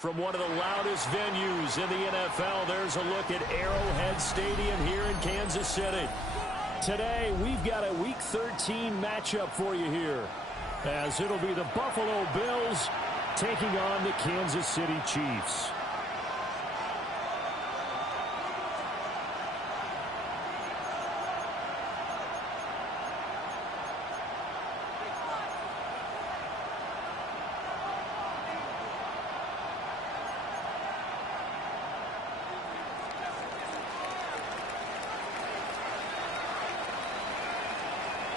From one of the loudest venues in the NFL, there's a look at Arrowhead Stadium here in Kansas City. Today, we've got a Week 13 matchup for you here, as it'll be the Buffalo Bills taking on the Kansas City Chiefs.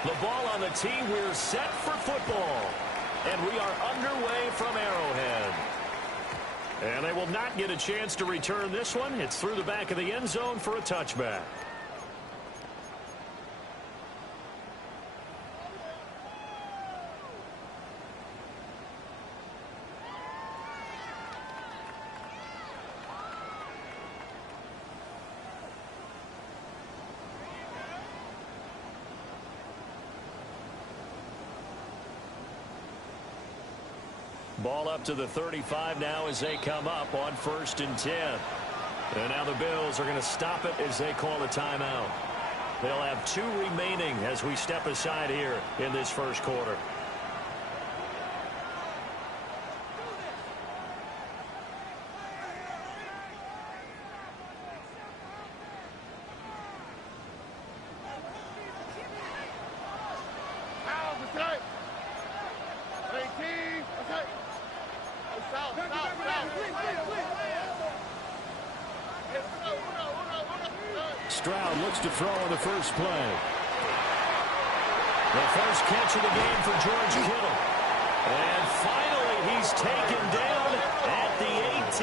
The ball on the tee, we're set for football. And we are underway from Arrowhead. And they will not get a chance to return this one. It's through the back of the end zone for a touchback. Ball up to the 35 now as they come up on 1st and 10. And now the Bills are going to stop it as they call a timeout. They'll have 2 remaining as we step aside here in this first quarter. Stroud looks to throw on the first play. The first catch of the game for George Kittle. And finally, he's taken down at the 18.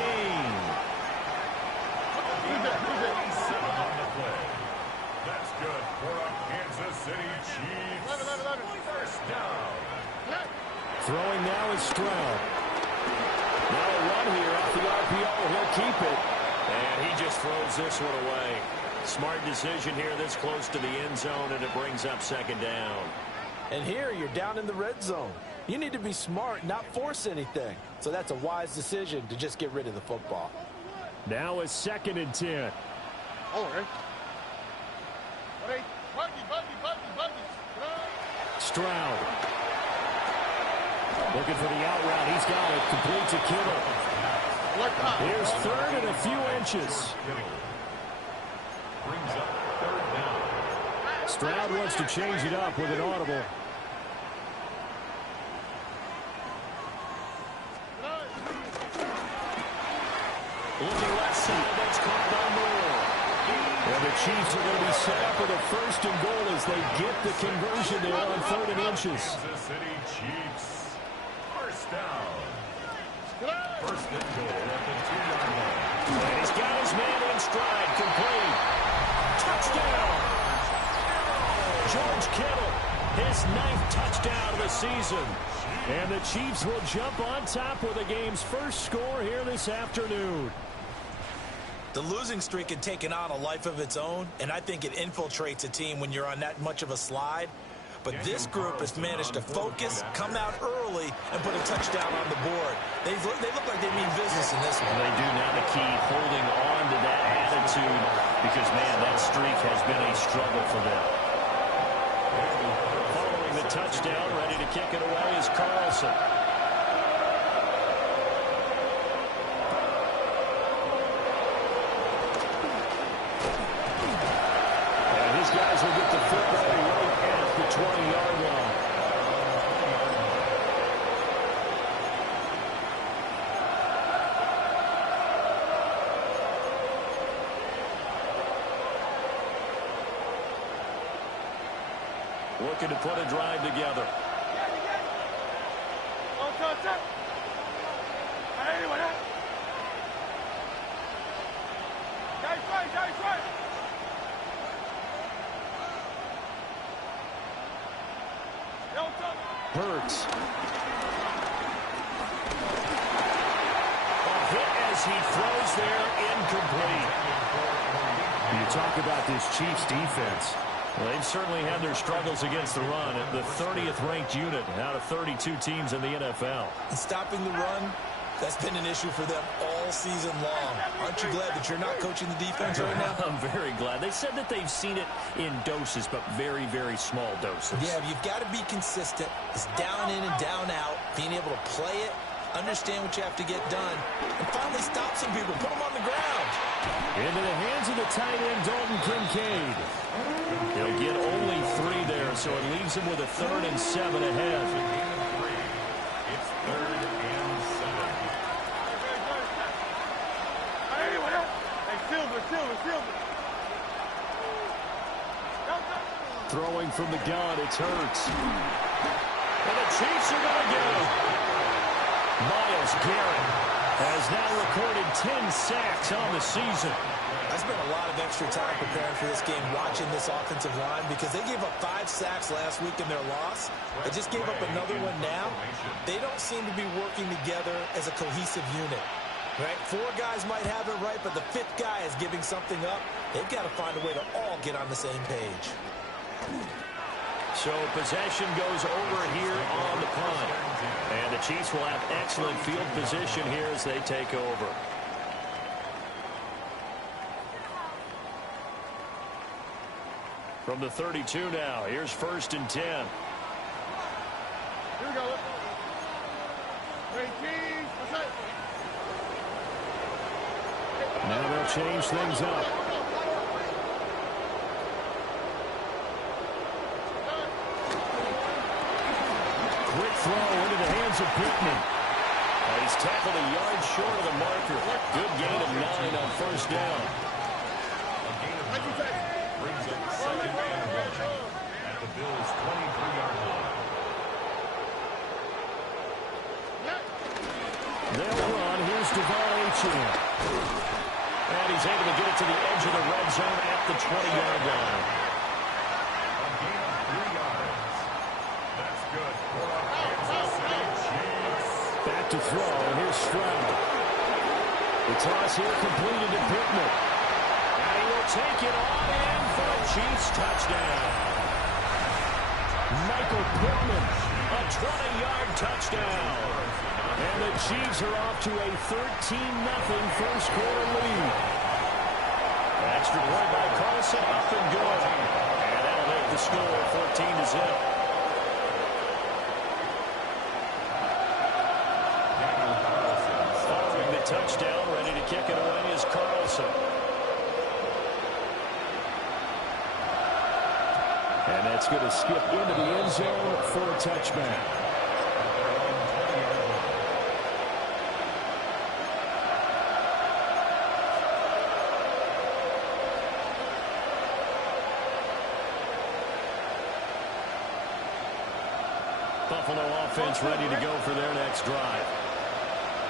That's good for a Kansas City Chiefs. First down. Throwing now is Stroud. Now a run here off the RPO. He'll keep it. And he just throws this one away. Smart decision here this close to the end zone, and it brings up 2nd down. And here you're down in the red zone. You need to be smart, not force anything. So that's a wise decision to just get rid of the football. Now is 2nd and 10. Stroud. Looking for the out route. He's got it. Complete to Kittle. Here's 3rd and a few inches. Brings up 3rd down. Stroud wants to change it up with an audible. Looking left side, that's caught by Moore. And the Chiefs are going to be set up with a 1st and goal as they get the conversion there on 3rd and inches. Kansas City Chiefs. First down. 1st and goal at the 2-yard line. And he's got his man in stride, complete. Touchdown! George Kittle, his 9th touchdown of the season. And the Chiefs will jump on top with the game's first score here this afternoon. The losing streak had taken on a life of its own, and I think it infiltrates a team when you're on that much of a slide. But this group has managed to focus, come out early, and put a touchdown on the board. They look like they mean business in this one. They do. Now the key, holding on to that attitude, because, man, that streak has been a struggle for them. Following the touchdown, ready to kick it away is Carlson. And his guys will get the football right at the 20-yard line. Looking to put a drive together. Hurts. A hit as he throws there, incomplete. You talk about this Chiefs defense. Well, they've certainly had their struggles against the run. The 30th ranked unit out of 32 teams in the NFL. And stopping the run, That's been an issue for them all season long. Aren't you glad that you're not coaching the defense right now? I'm very glad. They said that they've seen it in doses, but very, very small doses. Yeah, you've got to be consistent. It's down in and down out, being able to play it, understand what you have to get done, and finally stop some people, put them on the ground. Into the hands of the tight end, Dalton Kincaid. He'll get only 3 there, so it leaves him with a 3rd and 7 ahead. It's 3rd and 7. Throwing from the gun, it's Hurts. And the Chiefs are going to get him. Myles Garrett has now recorded 10 sacks on the season. I spent a lot of extra time preparing for this game, watching this offensive line, because they gave up 5 sacks last week in their loss. They just gave up another one now. They don't seem to be working together as a cohesive unit. Right? 4 guys might have it right, but the 5th guy is giving something up. They've got to find a way to all get on the same page. So possession goes over here on the punt. And the Chiefs will have excellent field position here as they take over. From the 32 now, here's 1st and 10. Here we go. Hey, Keys, what's up? Now they'll change things up. Quick throw into the hands of Pittman. He's tackled a yard short of the marker. Good gain of 9 on 1st down. A gain of 9 brings up 2nd and 1 at the Bills' 23-yard line. They'll run. Here's Devon Achane. And he's able to get it to the edge of the red zone at the 20-yard line. A gain of 3 yards. That's good for our Kansas City Chiefs. Back to throw. Here's Stroud. The toss here completed to Pittman. And he will take it on in for a Chiefs touchdown. Michael Pittman, a 20-yard touchdown. And the Chiefs are off to a 13-0 first quarter lead. Extra point by Carlson, up and good. And that'll make the score 14-0. Following the touchdown, ready to kick it away is Carlson. And that's going to skip into the end zone for a touchback. Buffalo offense ready to go for their next drive.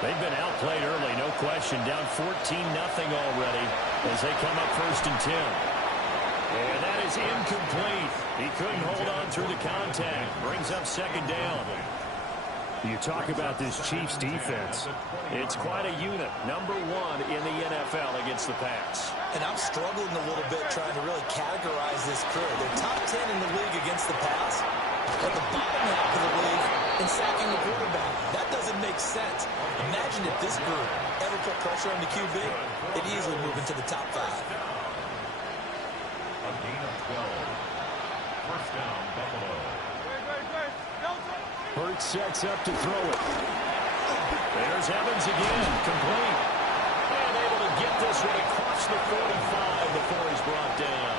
They've been outplayed early, no question. Down 14-0 already as they come up 1st and 10. And that is incomplete. He couldn't hold on through the contact. Brings up 2nd down. You talk about this Chiefs defense. It's quite a unit. Number 1 in the NFL against the pass. And I'm struggling a little bit trying to really categorize this crew. They're top 10 in the league against the pass, but the bottom half of the league in sacking the quarterback. That doesn't make sense. Imagine if this group ever put pressure on the QB, it'd easily move into the top 5. A gain of 12. 1st down, Buffalo. Hurts sets up to throw it. There's Evans again, complete. And able to get this one across the 45 before he's brought down.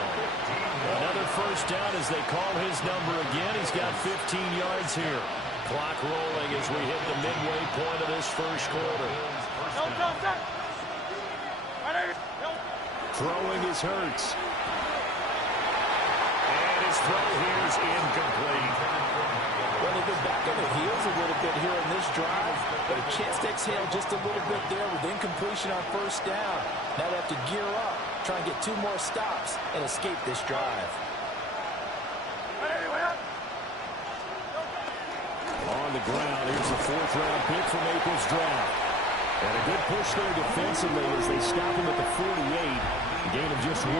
Another 1st down as they call his number again. He's got 15 yards here. Clock rolling as we hit the midway point of this first quarter. Throwing is Hurts. And his throw here is incomplete. Well, they've been back on their heels a little bit here in this drive, but a chance to exhale just a little bit there with incompletion on 1st down. Now they have to gear up, try and get 2 more stops, and escape this drive. On the ground, here's the 4th-round pick from April's draft. And a good push there defensively as they stop him at the 48. A gain of just 1.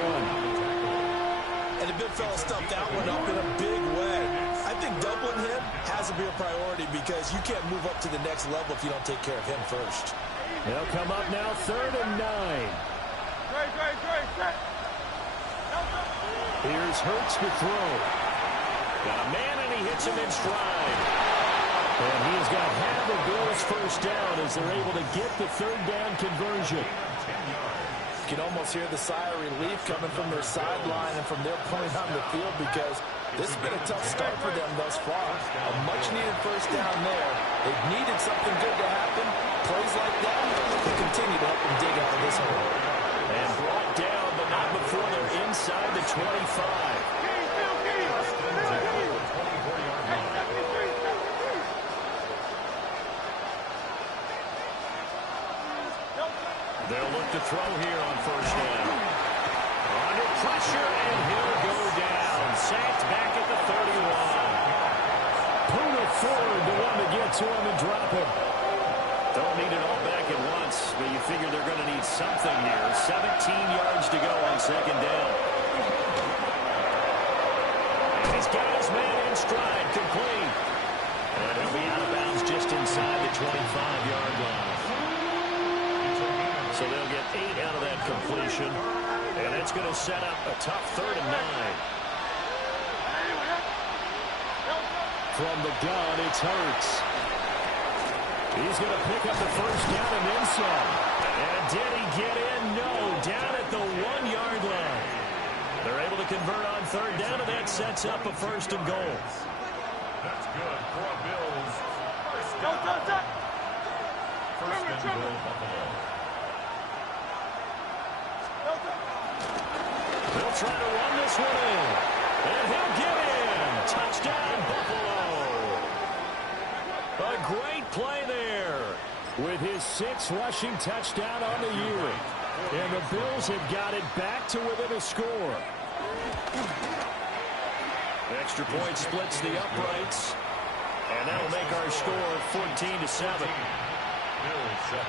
And the big fella stuffed that one up in a big way. I I think doubling him has to be a priority because you can't move up to the next level if you don't take care of him first. They'll come up now 3rd and 9. Here's Hurts to throw. Got a man, and he hits him in stride. And he's got half of Bills' first down as they're able to get the 3rd down conversion. You can almost hear the sigh of relief coming from their sideline and from their point on the field because this has been a tough start for them thus far. A much-needed first down there. They've needed something good to happen. Plays like that will continue to help them dig out of this hole. And brought down, but not before they're inside the 25. They'll look to throw here on first down. Under pressure, and he'll go down. Sacked back at the 31. Puna forward, the one to get to him and drop him. Don't need it all back at once, but you figure they're going to need something here. 17 yards to go on 2nd down. And he's got his man in stride, complete. And he'll be out of bounds just inside the 25-yard line. So they'll get 8 out of that completion. And that's going to set up a tough 3rd and 9. From the gun, it's Hurts. He's going to pick up the first down and then some. And did he get in? No. Down at the 1-yard line. They're able to convert on 3rd down, and that sets up a 1st and goal. That's good for Bills. First down. First and goal, Buffalo. They'll try to run this one in. And he'll get in. Touchdown, Buffalo. A great play there with his 6th rushing touchdown on the year. And the Bills have got it back to within a score. Extra point splits the uprights. And that'll make our score 14-7. Bills 7.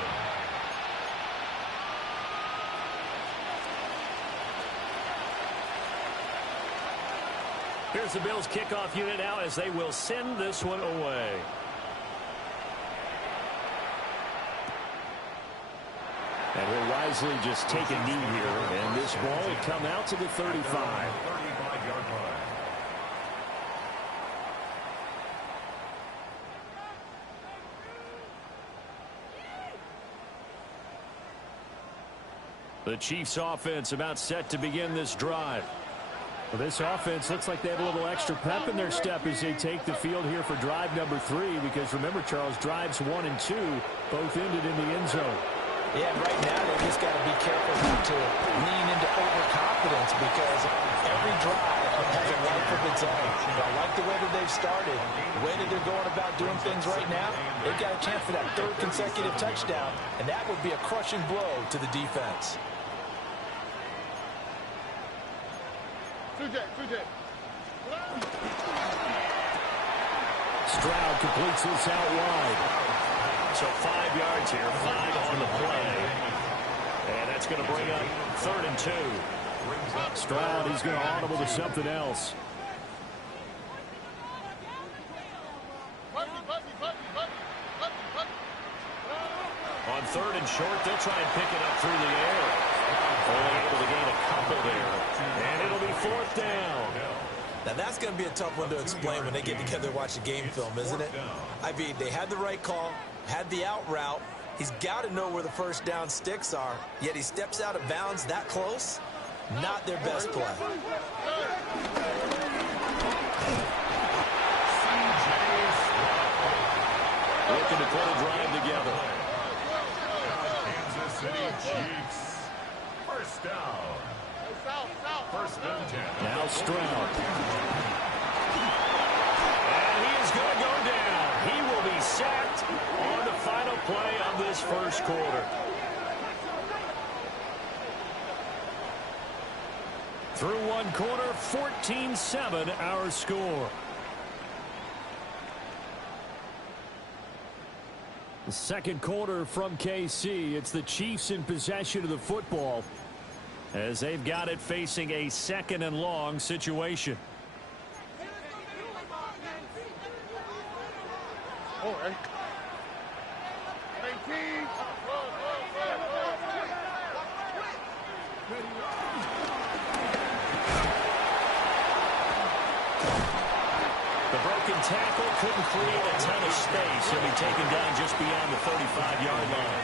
Here's the Bills kickoff unit now as they will send this one away. And he'll wisely just take a knee here. And this ball will come out to the 35. 35-yard line. The Chiefs offense about set to begin this drive. Well, this offense looks like they have a little extra pep in their step as they take the field here for drive number 3. Because remember, Charles, drives 1 and 2 both ended in the end zone. Yeah, right now they just got to be careful not to lean into overconfidence because every drive has a life of its own. I like the way that they've started, the way that they're going about doing things right now. They've got a chance for that 3rd consecutive touchdown, and that would be a crushing blow to the defense. Stroud completes this out wide. So 5 yards here, 5 on the play. And that's going to bring up 3rd and 2. Stroud, he's going to audible to something else. On 3rd and short, they'll try and pick it up through the air. Only able to gain a couple there. And it'll be 4th down. Now, that's going to be a tough one to explain when they get together and watch the game film, isn't it? I mean, they had the right call, had the out route. He's got to know where the first down sticks are, yet he steps out of bounds that close. Not their best play. Looking to put a drive together. Kansas City Chiefs. First down. First and 10. Now Stroud. And he is going to go down. He will be sacked on the final play of this first quarter. Through one quarter, 14-7 our score. The second quarter from KC. It's the Chiefs in possession of the football as they've got it facing a 2nd and long situation. Oh, ready? 18. The broken tackle couldn't create a ton of space. He'll be taken down just beyond the 35-yard line.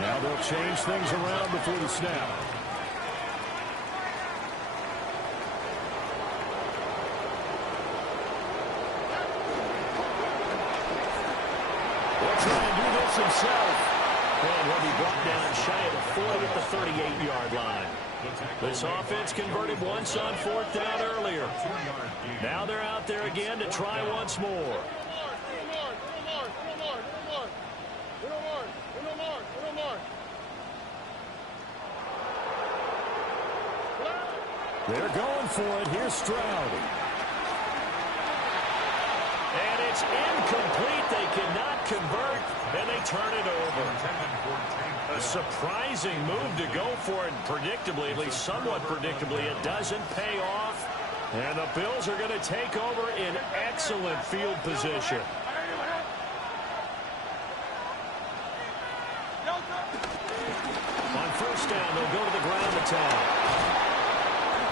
Now they'll change things around before the snap. He'll try and do this himself. And he'll be brought down shy of the 40 at the 38-yard line. This offense converted once on 4th down earlier. Now they're out there again to try once more. They're going for it. Here's Stroud. And it's incomplete. They cannot convert, and they turn it over. A surprising move to go for it predictably, at least somewhat predictably. It doesn't pay off, and the Bills are going to take over in excellent field position. On 1st down, they'll go to the ground attack.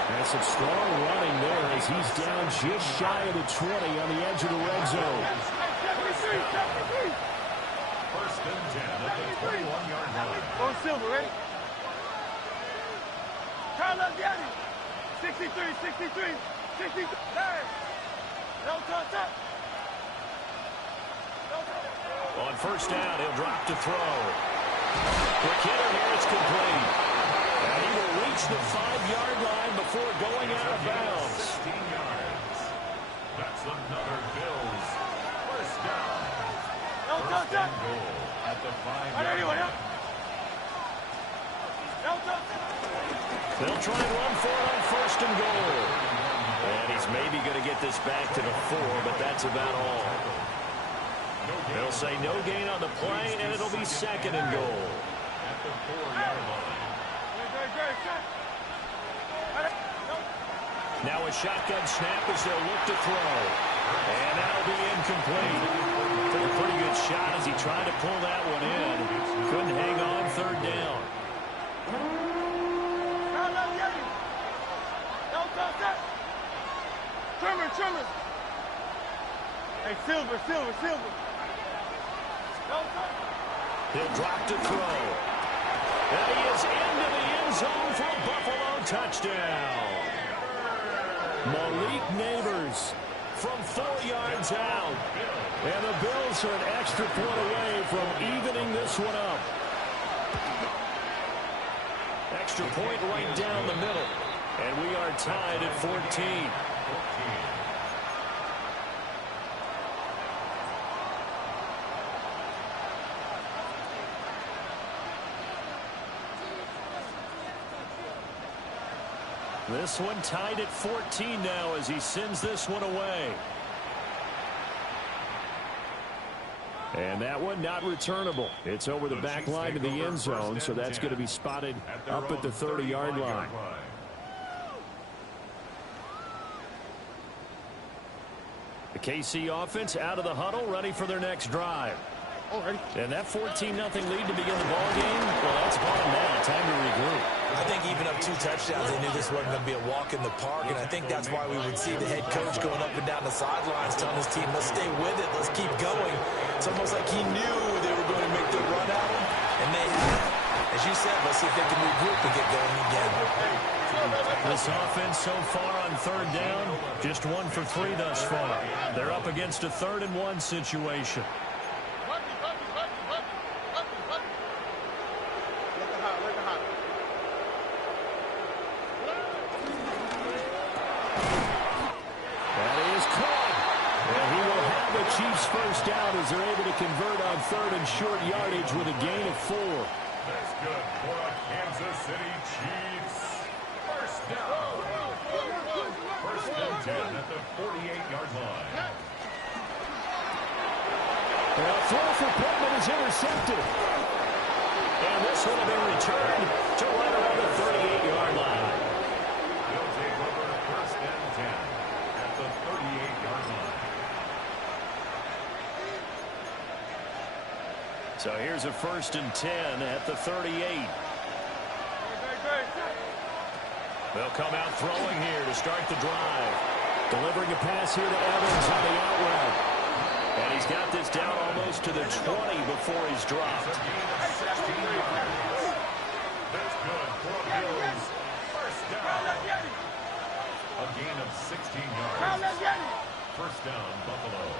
And some strong running there as he's down just shy of the 20 on the edge of the red zone. 1st and 10 at the 21-yard line. Go Silver, ready? Turn up, Daddy. 63, 63, 63. Hey. No touch. On 1st down, he'll drop to throw. Quick hitter here, it's complete. And he will reach the 5-yard line before going out of bounds. 16 yards. That's another Bills 1st down. No touch. Goal at the 5-yard line. No touch. They'll try and run for it on 1st and goal. And he's maybe going to get this back to the 4, but that's about all. They'll say no gain on the play, and it'll be 2nd and goal. At the 4-yard line. Now a shotgun snap as they'll look to throw. And that'll be incomplete. Took a pretty good shot as he tried to pull that one in. Couldn't hang on 3rd down. Trimmer. Hey, Silver. He'll drop to throw. And he is into the end zone for a Buffalo touchdown. Malik Neighbors from 4 yards out. And the Bills are an extra point away from evening this one up. Extra point right down the middle. And we are tied at 14. This one tied at 14 now as he sends this one away. And that one not returnable. It's over the back line to the end zone, so that's going to be spotted up at the 30-yard line. The KC offense out of the huddle, ready for their next drive. And that 14-0 lead to begin the ballgame, well, that's gone now. Time to regroup. I think even up 2 touchdowns, they knew this wasn't going to be a walk in the park, and I think that's why we would see the head coach going up and down the sidelines telling his team, let's stay with it, let's keep going. It's almost like he knew they were going to make the run at him, and they have. As you said, let's see if they can regroup and get going again. This offense so far on 3rd down, just 1 for 3 thus far. They're up against a 3rd and 1 situation. Chiefs 1st down as they're able to convert on 3rd and short yardage with a gain of 4. That's good for a Kansas City Chiefs 1st down. 1st and 10 at the 48-yard line. A throw for Pittman is intercepted. And this one will be returned to right around the 38-yard line. They'll take over 1st and 10 at the 38-yard line. So here's a 1st and 10 at the 38. They'll come out throwing here to start the drive. Delivering a pass here to Evans on the out route. And he's got this down almost to the 20 before he's dropped. That's good for a Bills first down. A gain of 16 yards. First down, Buffalo.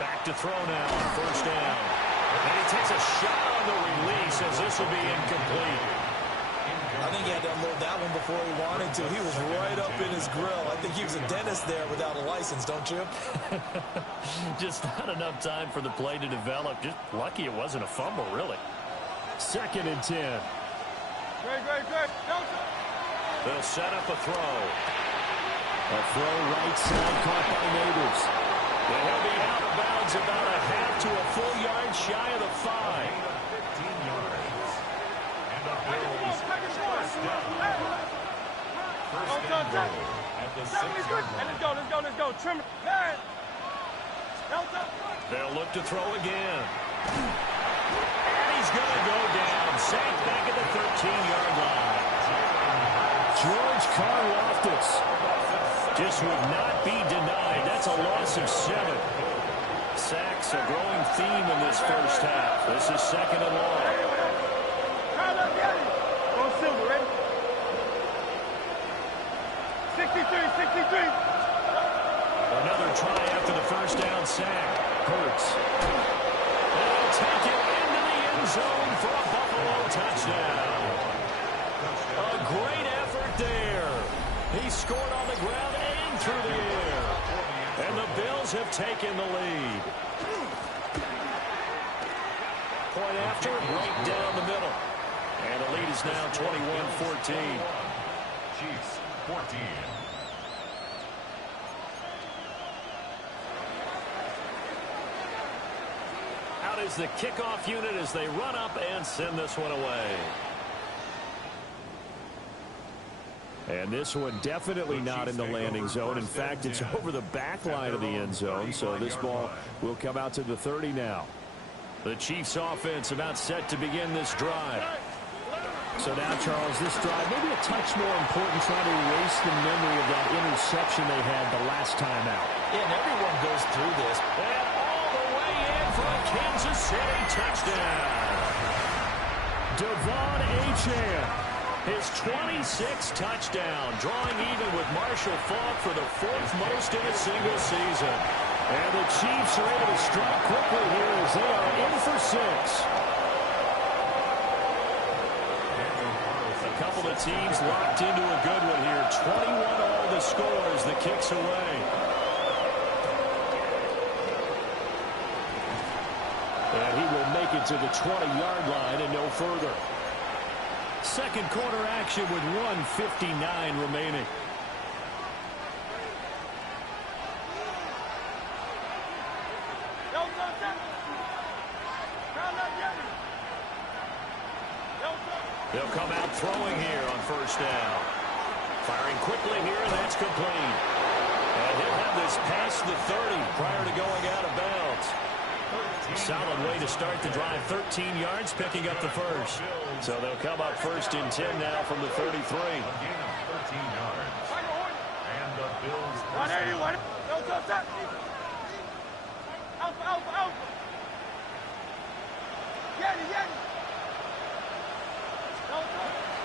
Back to throw now on 1st down. And he takes a shot on the release as this will be incomplete. I think he had to unload that one before he wanted to. He was right up in his grill. I think he was a dentist there without a license, don't you? Just not enough time for the play to develop. Just lucky it wasn't a fumble, really. 2nd and 10. They'll set up a throw. A throw right side caught by Neighbors. And he'll be out of bounds about a half to a full yard shy of the 5. 15 yards. And the Bills first down. First and goal at the 6-yard line. Let's go. Trim it. They'll look to throw again. And he's going to go down. Sacked back at the 13-yard line. George Karlaftis just would not be denied. That's a loss of 7. Sacks, a growing theme in this first half. This is 2nd and long. Go Silver, ready? 63. Another try after the first down sack. Hurts. They'll take it into the end zone for a Buffalo touchdown. A great effort there. He scored on the ground and through the air. And the Bills have taken the lead. Point after, right down the middle. And the lead is now 21-14. Chiefs 14. Out is the kickoff unit as they run up and send this one away. And this one definitely not in the landing zone. In fact, it's over the back line of the end zone. So this ball will come out to the 30 now. The Chiefs offense about set to begin this drive. So now, Charles, this drive maybe a touch more important, trying to erase the memory of that interception they had the last time out. Yeah, and everyone goes through this. And all the way in for a Kansas City touchdown. Devon Achane, his 26th touchdown, drawing even with Marshall Faulk for the 4th most in a single season. And the Chiefs are able to strike quickly here as they are in for 6. A couple of teams locked into a good one here. 21 all the score as the kicks away. And he will make it to the 20-yard line and no further. Second quarter action with 1:59 remaining. They'll come out throwing here on 1st down. Firing quickly here, and that's complete. And he'll have this past the 30 prior to going out of bounds. Solid way to start the drive. 13 yards, picking up the first. So they'll come up 1st and 10 now from the 33. A gain of 13 yards. And the Bills first down.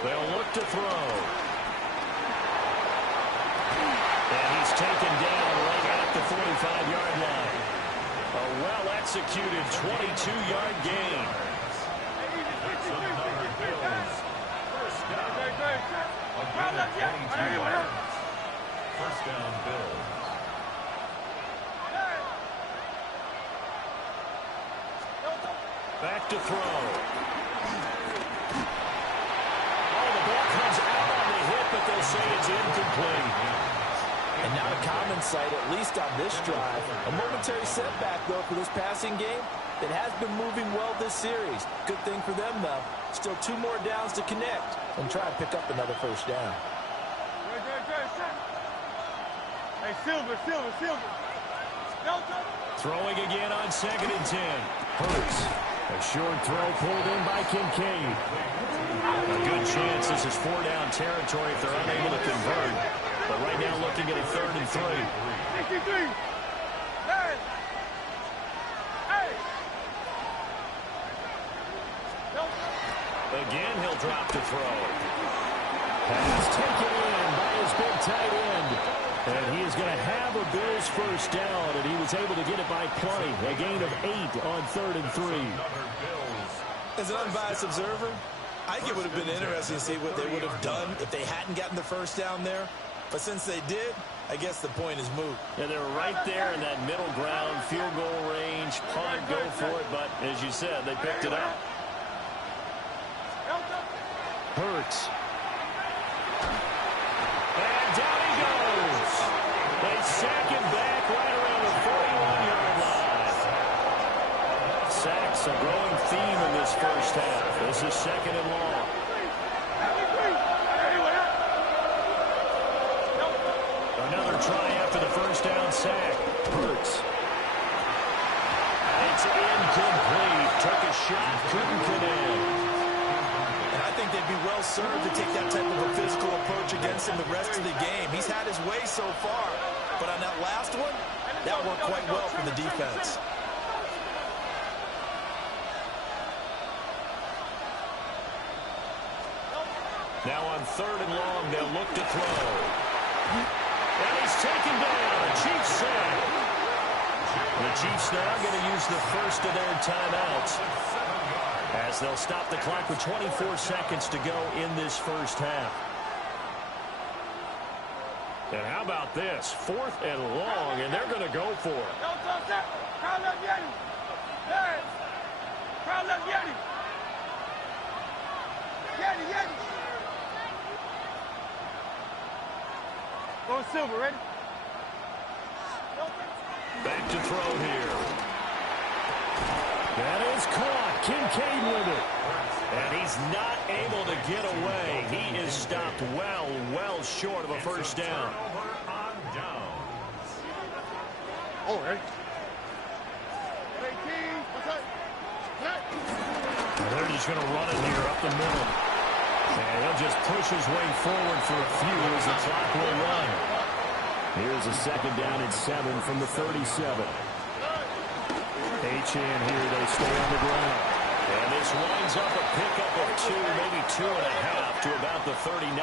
They'll look to throw. And he's taken down right at the 45-yard line. A well-executed 22-yard gain. That's another Bills first down. A gain of 22 yards. First down, Bills. Back to throw. The ball comes out on the hit, but they'll say it's incomplete. And not a common sight, at least on this drive. A momentary setback, though, for this passing game that has been moving well this series. Good thing for them, though. Still 2 more downs to connect and try and pick up another first down. Hey, Silver. Throwing again on 2nd and 10. Hurts. A short throw pulled in by Kincaid. A good chance this is 4-down territory if they're unable to convert. But right now looking at a 3rd and 3. 63. Again, he'll drop to throw. Pass taken in by his big tight end. And he is going to have a Bills first down, and he was able to get it by plenty. A gain of 8 on 3rd and 3. As an unbiased observer, I think it would have been interesting to see what they would have done if they hadn't gotten the first down there. But since they did, I guess the point is moot. Yeah, they were right there in that middle ground, field goal range, punt, go for it. But as you said, they picked it up. Hurts. And down he goes. They sack him back right around the 41-yard line. Sacks a growing theme in this first half. This is 2nd and long. Another try after the first down sack. Hurts. It's incomplete. Took a shot, couldn't connect. And I think they'd be well served to take that type of a physical approach against him the rest of the game. He's had his way so far, but on that last one, that worked quite well for the defense. Now on 3rd and long, they'll look to throw. And he's taken down. A Chiefs sack. The Chiefs now going to use the first of their timeouts, as they'll stop the clock with 24 seconds to go in this first half. And how about this? 4th and long, and they're going to go for it. Go Silver, ready? Back to throw here. That is caught. Kincaid with it. And he's not able to get away. He is stopped well short of a first down. Oh, ready? And they're just going to run it here up the middle. And he'll just push his way forward for a few as the clock will run. Here's a 2nd down and 7 from the 37. H-in here, they stay on the ground. And this winds up a pickup of 2, maybe 2.5 to about the 39.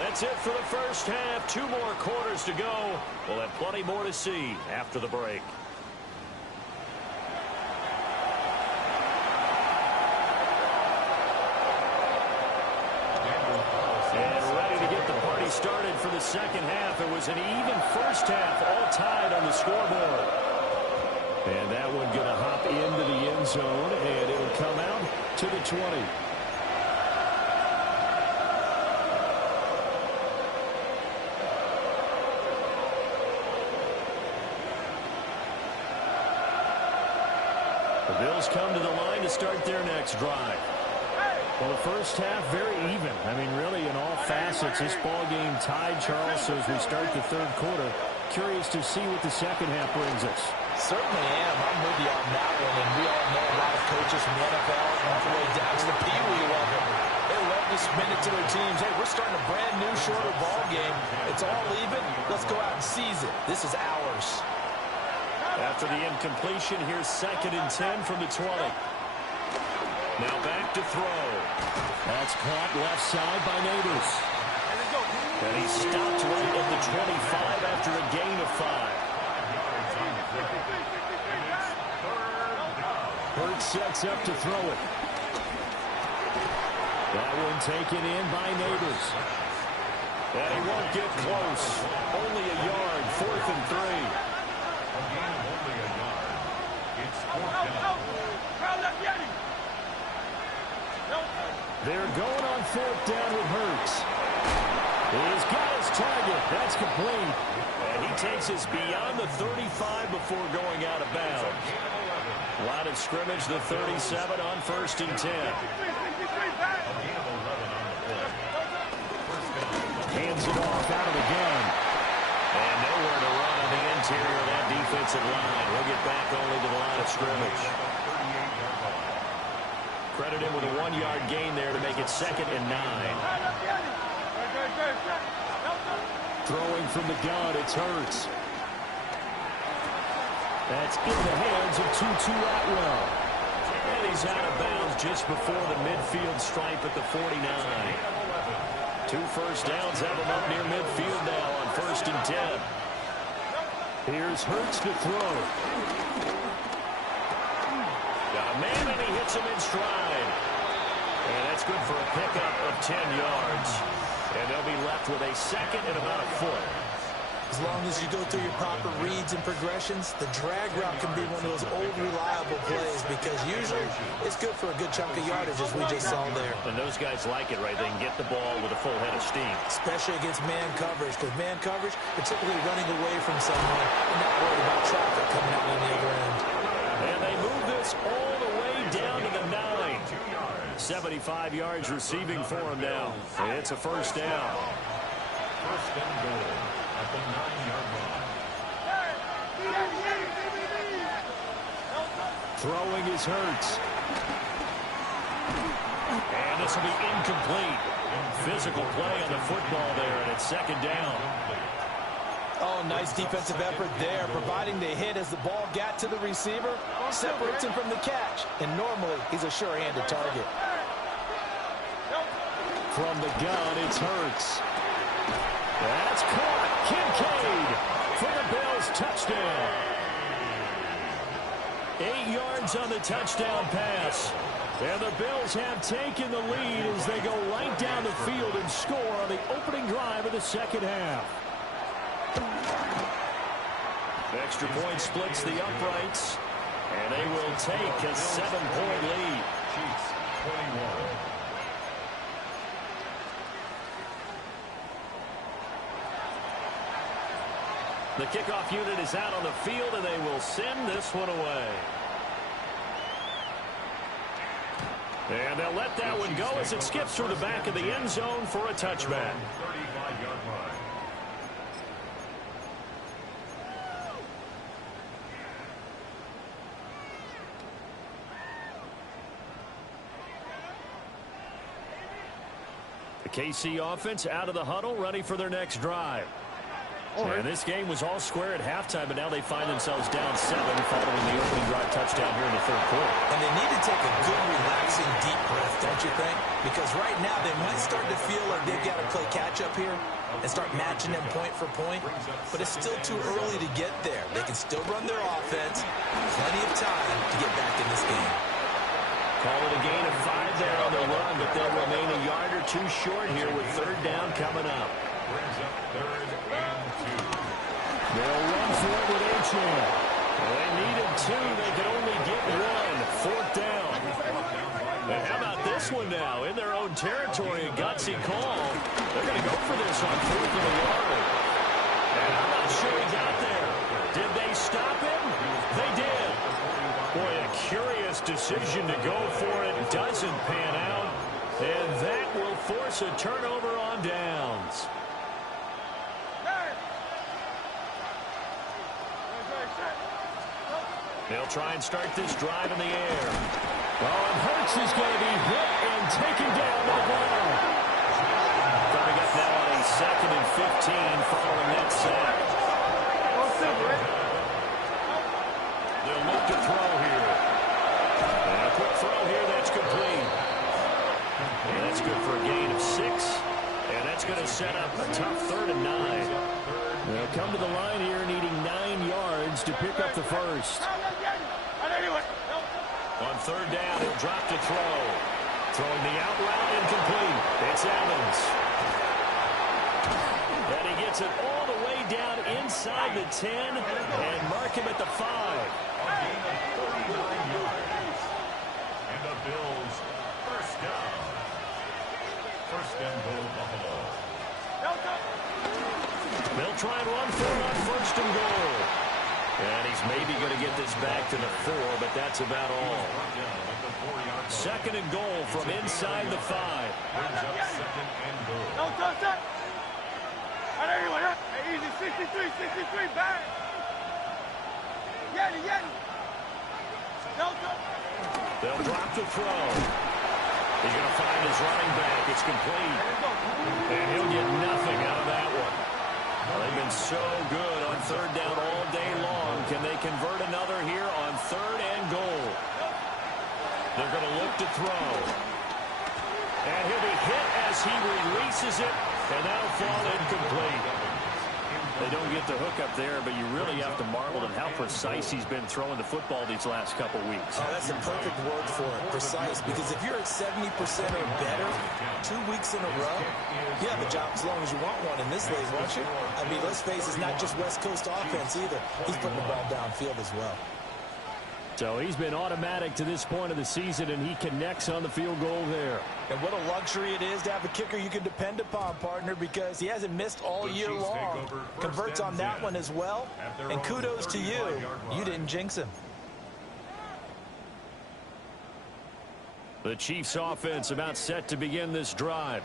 That's it for the first half. 2 more quarters to go. We'll have plenty more to see after the break. Started for the second half. It was an even first half, all tied on the scoreboard. And that one going to hop into the end zone, and it'll come out to the 20. The Bills come to the line to start their next drive. Well, the first half, very even. I mean, really, in all facets, this ball game tied, Charles. So as we start the 3rd quarter, curious to see what the second half brings us. Certainly am. I'm with you on that one. And we all know a lot of coaches from the NFL all the way down to the Pee Wee level. They love to spin it to their teams. Hey, we're starting a brand new, shorter ball game. It's all even. Let's go out and seize it. This is ours. After the incompletion, here's 2nd and 10 from the 20. Now back to throw. That's caught left side by Neighbors. And he stopped right at the 25 after a gain of 5. Hurts sets up to throw it. That one taken in by Neighbors. And he won't get close. Only a yard, 4th and 3. They're going on 4th down with Hurts. He's got his target. That's complete. And he takes us beyond the 35 before going out of bounds. Line of scrimmage, the 37 on 1st and 10. Hands it off out of the gun. And nowhere to run on the interior. defensive line. He'll get back only to the line of scrimmage. Credit him with a 1-yard gain there to make it 2nd and 9. Throwing from the gun, it's Hurts. That's in the hands of Tutu Atwell. And he's out of bounds just before the midfield stripe at the 49. 2 first downs have him up near midfield now on 1st and 10. Here's Hurts to throw. Got a man, and he hits him in stride. And that's good for a pickup of 10 yards. And they'll be left with a 2nd and about a foot. As long as you go through your proper reads and progressions, the drag route can be one of those old reliable plays because usually it's good for a good chunk of yardage as we just saw there. And those guys like it, right? They can get the ball with a full head of steam. Especially against man coverage, because man coverage, you're typically running away from someone and not worried about traffic coming out on the other end. And they move this all the way down to the 9. 75 yards receiving for him now. And it's a first down. First and goal at the 9-yard line. Throwing is Hurts. And this will be incomplete. Physical play on the football there, and it's 2nd down. Oh, nice defensive effort there, providing the hit as the ball got to the receiver, separates him from the catch, and normally he's a sure-handed target. From the gun, it's Hurts. That's caught. Kincaid for the Bills, touchdown. 8 yards on the touchdown pass. And the Bills have taken the lead as they go right down the field and score on the opening drive of the 2nd half. Extra point splits the uprights, and they will take a 7-point lead. Chiefs 21. The kickoff unit is out on the field, and they will send this one away. And they'll let that one go as it skips through the back of the end zone for a touchback. 35-yard line. The KC offense out of the huddle, ready for their next drive. And this game was all square at halftime, but now they find themselves down 7 following the opening drive touchdown here in the 3rd quarter. And they need to take a good, relaxing, deep breath, don't you think? Because right now they might start to feel like they've got to play catch-up here and start matching them point for point. But it's still too early to get there. They can still run their offense. Plenty of time to get back in this game. Call it a gain of 5 there on the run, but they'll remain a yard or 2 short here with 3rd down coming up. Brings up 3rd and 2. They'll run for it with Achane. They needed 2. They could only get 1. 4th down. And how about this one now? In their own territory, a gutsy call. They're going to go for this on 4th and a yard. And I'm not sure he got there. Did they stop him? They did. Boy, a curious decision to go for it. Doesn't pan out. And that will force a turnover on downs. They'll try and start this drive in the air. Oh, and Hurts is going to be hit and taken down to the ground. Coming up now on a 2nd and 15 following that sack. They'll look to throw here. And a quick throw here, that's complete. And that's good for a gain of 6. And that's going to set up a tough 3rd and 9. They'll come to the line here needing 9 yards to pick up the first. On 3rd down, he'll drop to throw. Throwing the out route, incomplete. It's Evans. And he gets it all the way down inside the 10 and mark him at the 5. A gain of 49 yards. And the Bills, 1st down. 1st and goal, Buffalo. They'll try and run for it on 1st and goal. And he's maybe going to get this back to the 4, but that's about all. 2nd and goal from inside the 5. Brings up 2nd and goal. Easy, 63, back. They'll drop the throw. He's going to find his running back. It's complete. And he'll get nothing out of that one. Well, they've been so good on third down all day long. Can they convert another here on third and goal? They're going to look to throw. And he'll be hit as he releases it. And that'll fall incomplete. They don't get the hook up there, but you really have to marvel at how precise he's been throwing the football these last couple weeks. Oh, that's a perfect word for it, precise, because if you're at 70% or better 2 weeks in a row, you have a job as long as you want one in this league, won't you? I mean, let's face it, it's not just West Coast offense either. He's putting the ball downfield as well. So he's been automatic to this point of the season, and he connects on the field goal there. And what a luxury it is to have a kicker you can depend upon, partner, because he hasn't missed all year long. Converts on that one as well. And kudos to you. You didn't jinx him. The Chiefs offense about set to begin this drive.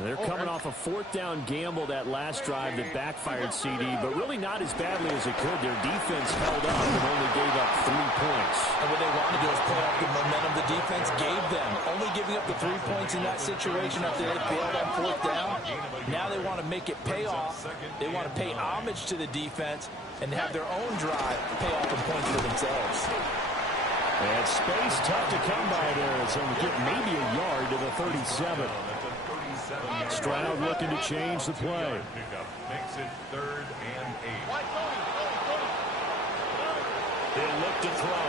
They're coming off a fourth down gamble that last drive that backfired, CD, but really not as badly as it could. Their defense held up and only gave up 3 points. And what they wanted to do is play off the momentum the defense gave them. Only giving up the 3 points in that situation after they failed on fourth down. Now they want to make it pay off. They want to pay homage to the defense and have their own drive pay off the points for themselves. And space tough to come by there. So we get maybe a yard to the 37. Stroud looking to change the play. Makes it 3rd and 8. They'll look to throw.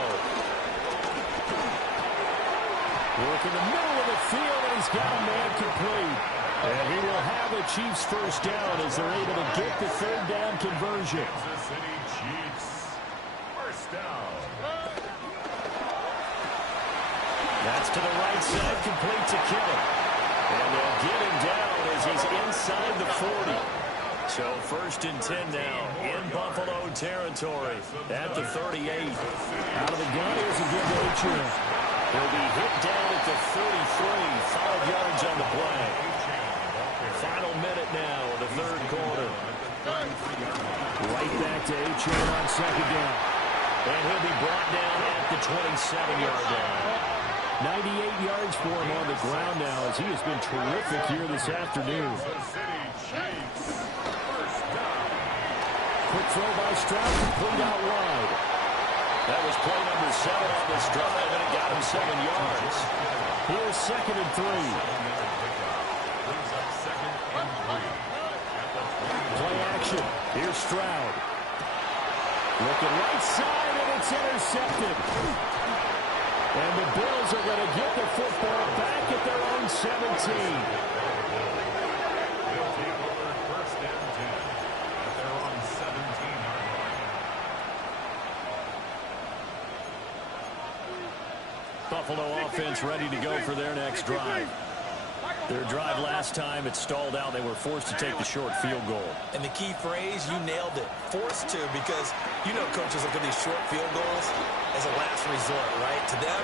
Work in the middle of the field, and he's got a man complete. And he will have the Chiefs first down as they're able to get the third down conversion. Kansas City Chiefs. First down. That's to the right side, complete to Kittle. And they'll get him down as he's inside the 40. So 1st and 10 now in Buffalo territory at the 38. Out of the gun, here's a good motion. He'll be hit down at the 33. 5 yards on the play. Final minute now of the third quarter. Right back to H.M. on second down. And he'll be brought down at the 27-yard line. 98 yards for him on the ground now as he has been terrific here this afternoon. Quick throw by Stroud, complete out wide. That was play number 7 on this drive, and it got him 7 yards. Here's 2nd and 3. Play action. Here's Stroud. Looking right side, and it's intercepted. And the Bills are going to get the football back at their own 17. They'll take over 1st and 10 at their own 17-yard line. Buffalo offense ready to go for their next drive. Their drive last time, it stalled out. They were forced to take the short field goal. And the key phrase, you nailed it. Forced to, because you know coaches look at these short field goals as a last resort, right? To them,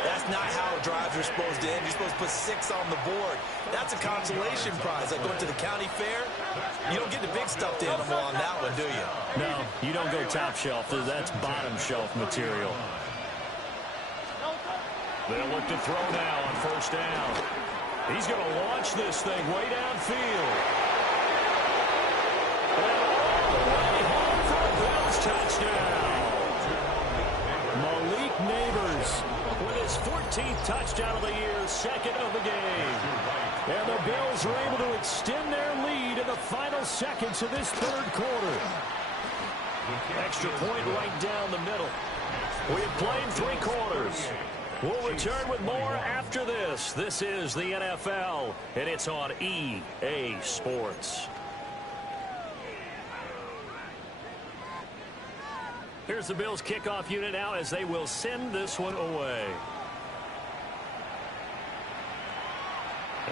that's not how drives are supposed to end. You're supposed to put 6 on the board. That's a consolation prize. Like going to the county fair, you don't get the big stuffed animal on that one, do you? No, you don't go top shelf. That's bottom shelf material. They'll look to throw now on 1st down. He's going to launch this thing way downfield. And all the way home for a Bills touchdown. Malik Neighbors with his 14th touchdown of the year, 2nd of the game. And the Bills are able to extend their lead in the final seconds of this third quarter. Extra point right down the middle. We've played 3 quarters. We'll return with more after this. This is the NFL, and it's on EA Sports. Here's the Bills kickoff unit now as they will send this one away.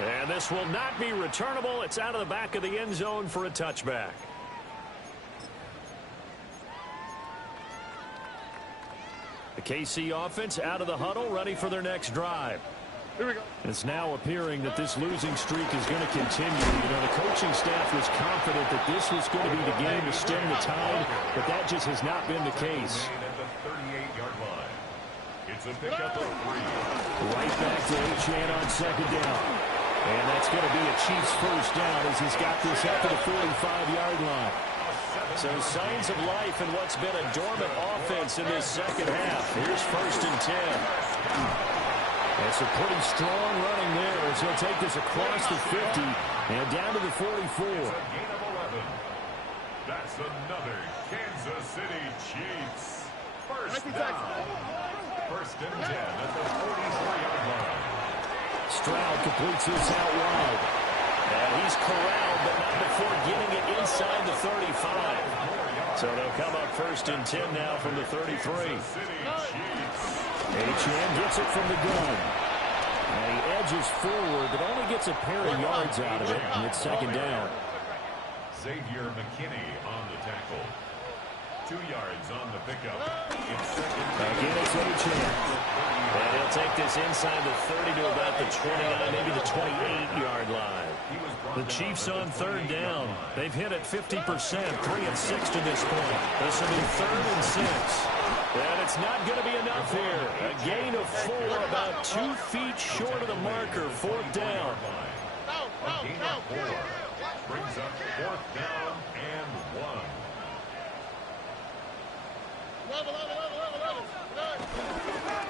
And this will not be returnable. It's out of the back of the end zone for a touchback. The KC offense out of the huddle, ready for their next drive. Here we go. It's now appearing that this losing streak is going to continue. You know, the coaching staff was confident that this was going to be the game to stem the tide, but that just has not been the case. At the 38-yard line. It's a pickup of 3. Right back to Achane on second down. And that's going to be a Chiefs first down as he's got this up to the 45-yard line. So signs of life in what's been a dormant offense in this second half. Here's 1st and 10. That's a pretty strong running there as he'll take this across the 50 and down to the 44. It's a gain of 11. That's another Kansas City Chiefs. First down. 1st and 10 at the 44-yard line. Stroud completes this out wide. And he's corralled, but not before getting it inside the 35. So they'll come up 1st and 10 now from the 33. Achane gets it from the gun. And he edges forward, but only gets a pair of yards out of it. And it's 2nd down. Xavier McKinney on the tackle. 2 yards on the pickup. It's 2nd. Again, it's Achane. And he'll take this inside the 30 to about the 29, maybe the 28-yard line. The Chiefs on 3rd down. They've hit at 50%, 3 and 6 to this point. This will be 3rd and 6. And it's not going to be enough here. A gain of 4, about 2 feet short of the marker. 4th down. A gain of 4 brings up 4th down and 1.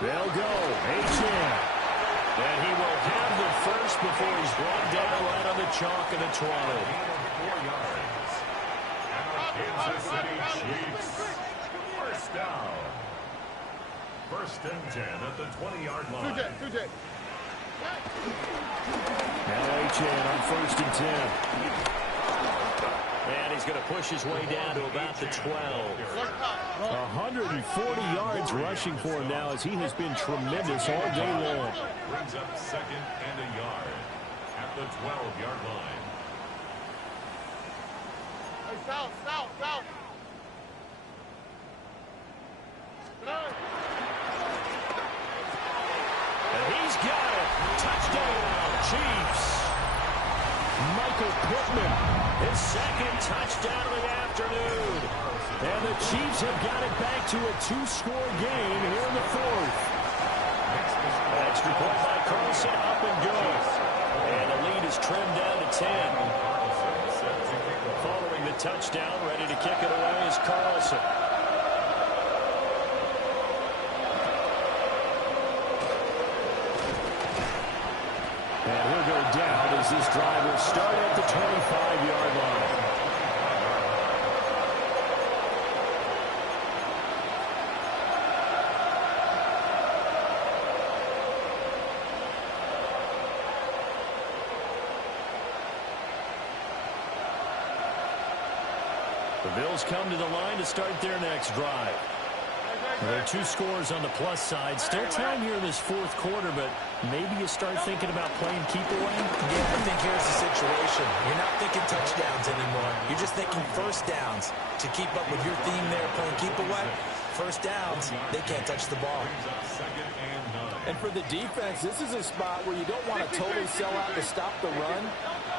They'll go. Achane. And he will have the first before he's brought down right on the chalk of the 20. 4 yards. And the Kansas City Chiefs. First down. 1st and 10 at the 20-yard line. Now Achane on 1st and 10. And he's going to push his way down to about the 12. 140 yards rushing for him now as he has been tremendous all day long. Brings up 2nd and a yard at the 12-yard line. Hey, south. And he's got it. Touchdown, Chiefs. Michael Pittman, his 2nd touchdown of the afternoon. And the Chiefs have got it back to a 2-score game here in the 4th. Extra point by Carlson, up and good. And the lead is trimmed down to 10. Following the touchdown, ready to kick it away is Carlson. And he'll go down as this drive will start at the 25-yard line. The Bills come to the line to start their next drive. There are 2 scores on the plus side. Still time here in this 4th quarter, but maybe you start thinking about playing keep away? Yeah, I think here's the situation. You're not thinking touchdowns anymore. You're just thinking first downs. To keep up with your theme there, playing keep away, first downs, they can't touch the ball. And for the defense, this is a spot where you don't want to totally sell out to stop the run,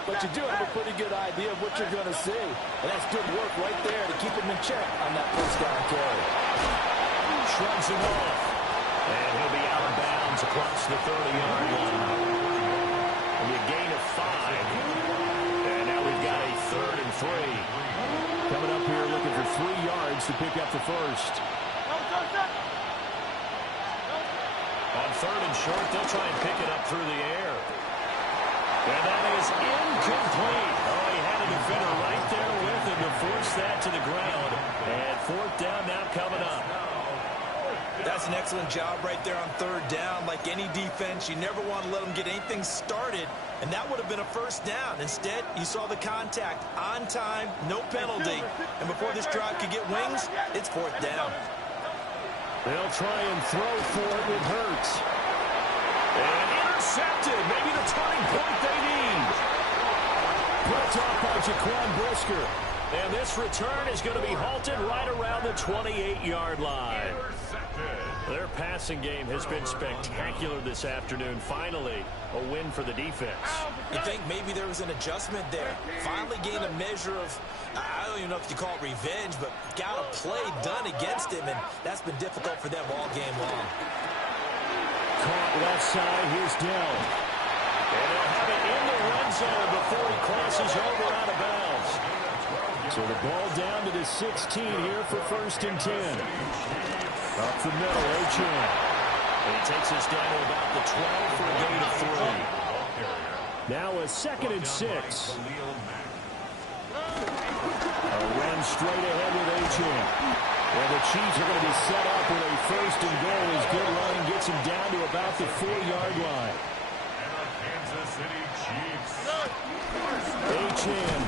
but you do have a pretty good idea of what you're going to see. And that's good work right there to keep them in check on that first down carry. Shrugs him off. And he'll be out of bounds across the 30-yard line. It'll be a gain of 5. And now we've got a 3rd and 3. Coming up here looking for 3 yards to pick up the first. On 3rd and short, they'll try and pick it up through the air. And that is incomplete. Oh, he had a defender right there with him to force that to the ground. And 4th down now coming up. That's an excellent job right there on 3rd down. Like any defense, you never want to let them get anything started, and that would have been a first down. Instead, you saw the contact on time, no penalty, and before this drive could get wings, it's 4th down. They'll try and throw for it with Hurts. And intercepted. Maybe the turning point they need. Put off by Jaquan Brisker. And this return is going to be halted right around the 28-yard line. Intercepted. Their passing game has been spectacular this afternoon. Finally, a win for the defense. You think maybe there was an adjustment there. Finally gained a measure of, I don't even know if you call it revenge, but got a play done against him, and that's been difficult for them all game long. Caught left side. Here's Dell. And they'll have it in the red zone before he crosses over out of bounds. So the ball down to the 16 here for 1st and 10. Up the middle, Achan. And he takes us down to about the 12 for a gain of 3. Now a 2nd and 6. A run straight ahead with Achan. And the Chiefs are going to be set up with a 1st and goal. His good running gets him down to about the 4-yard line. And the Kansas City Chiefs. Achan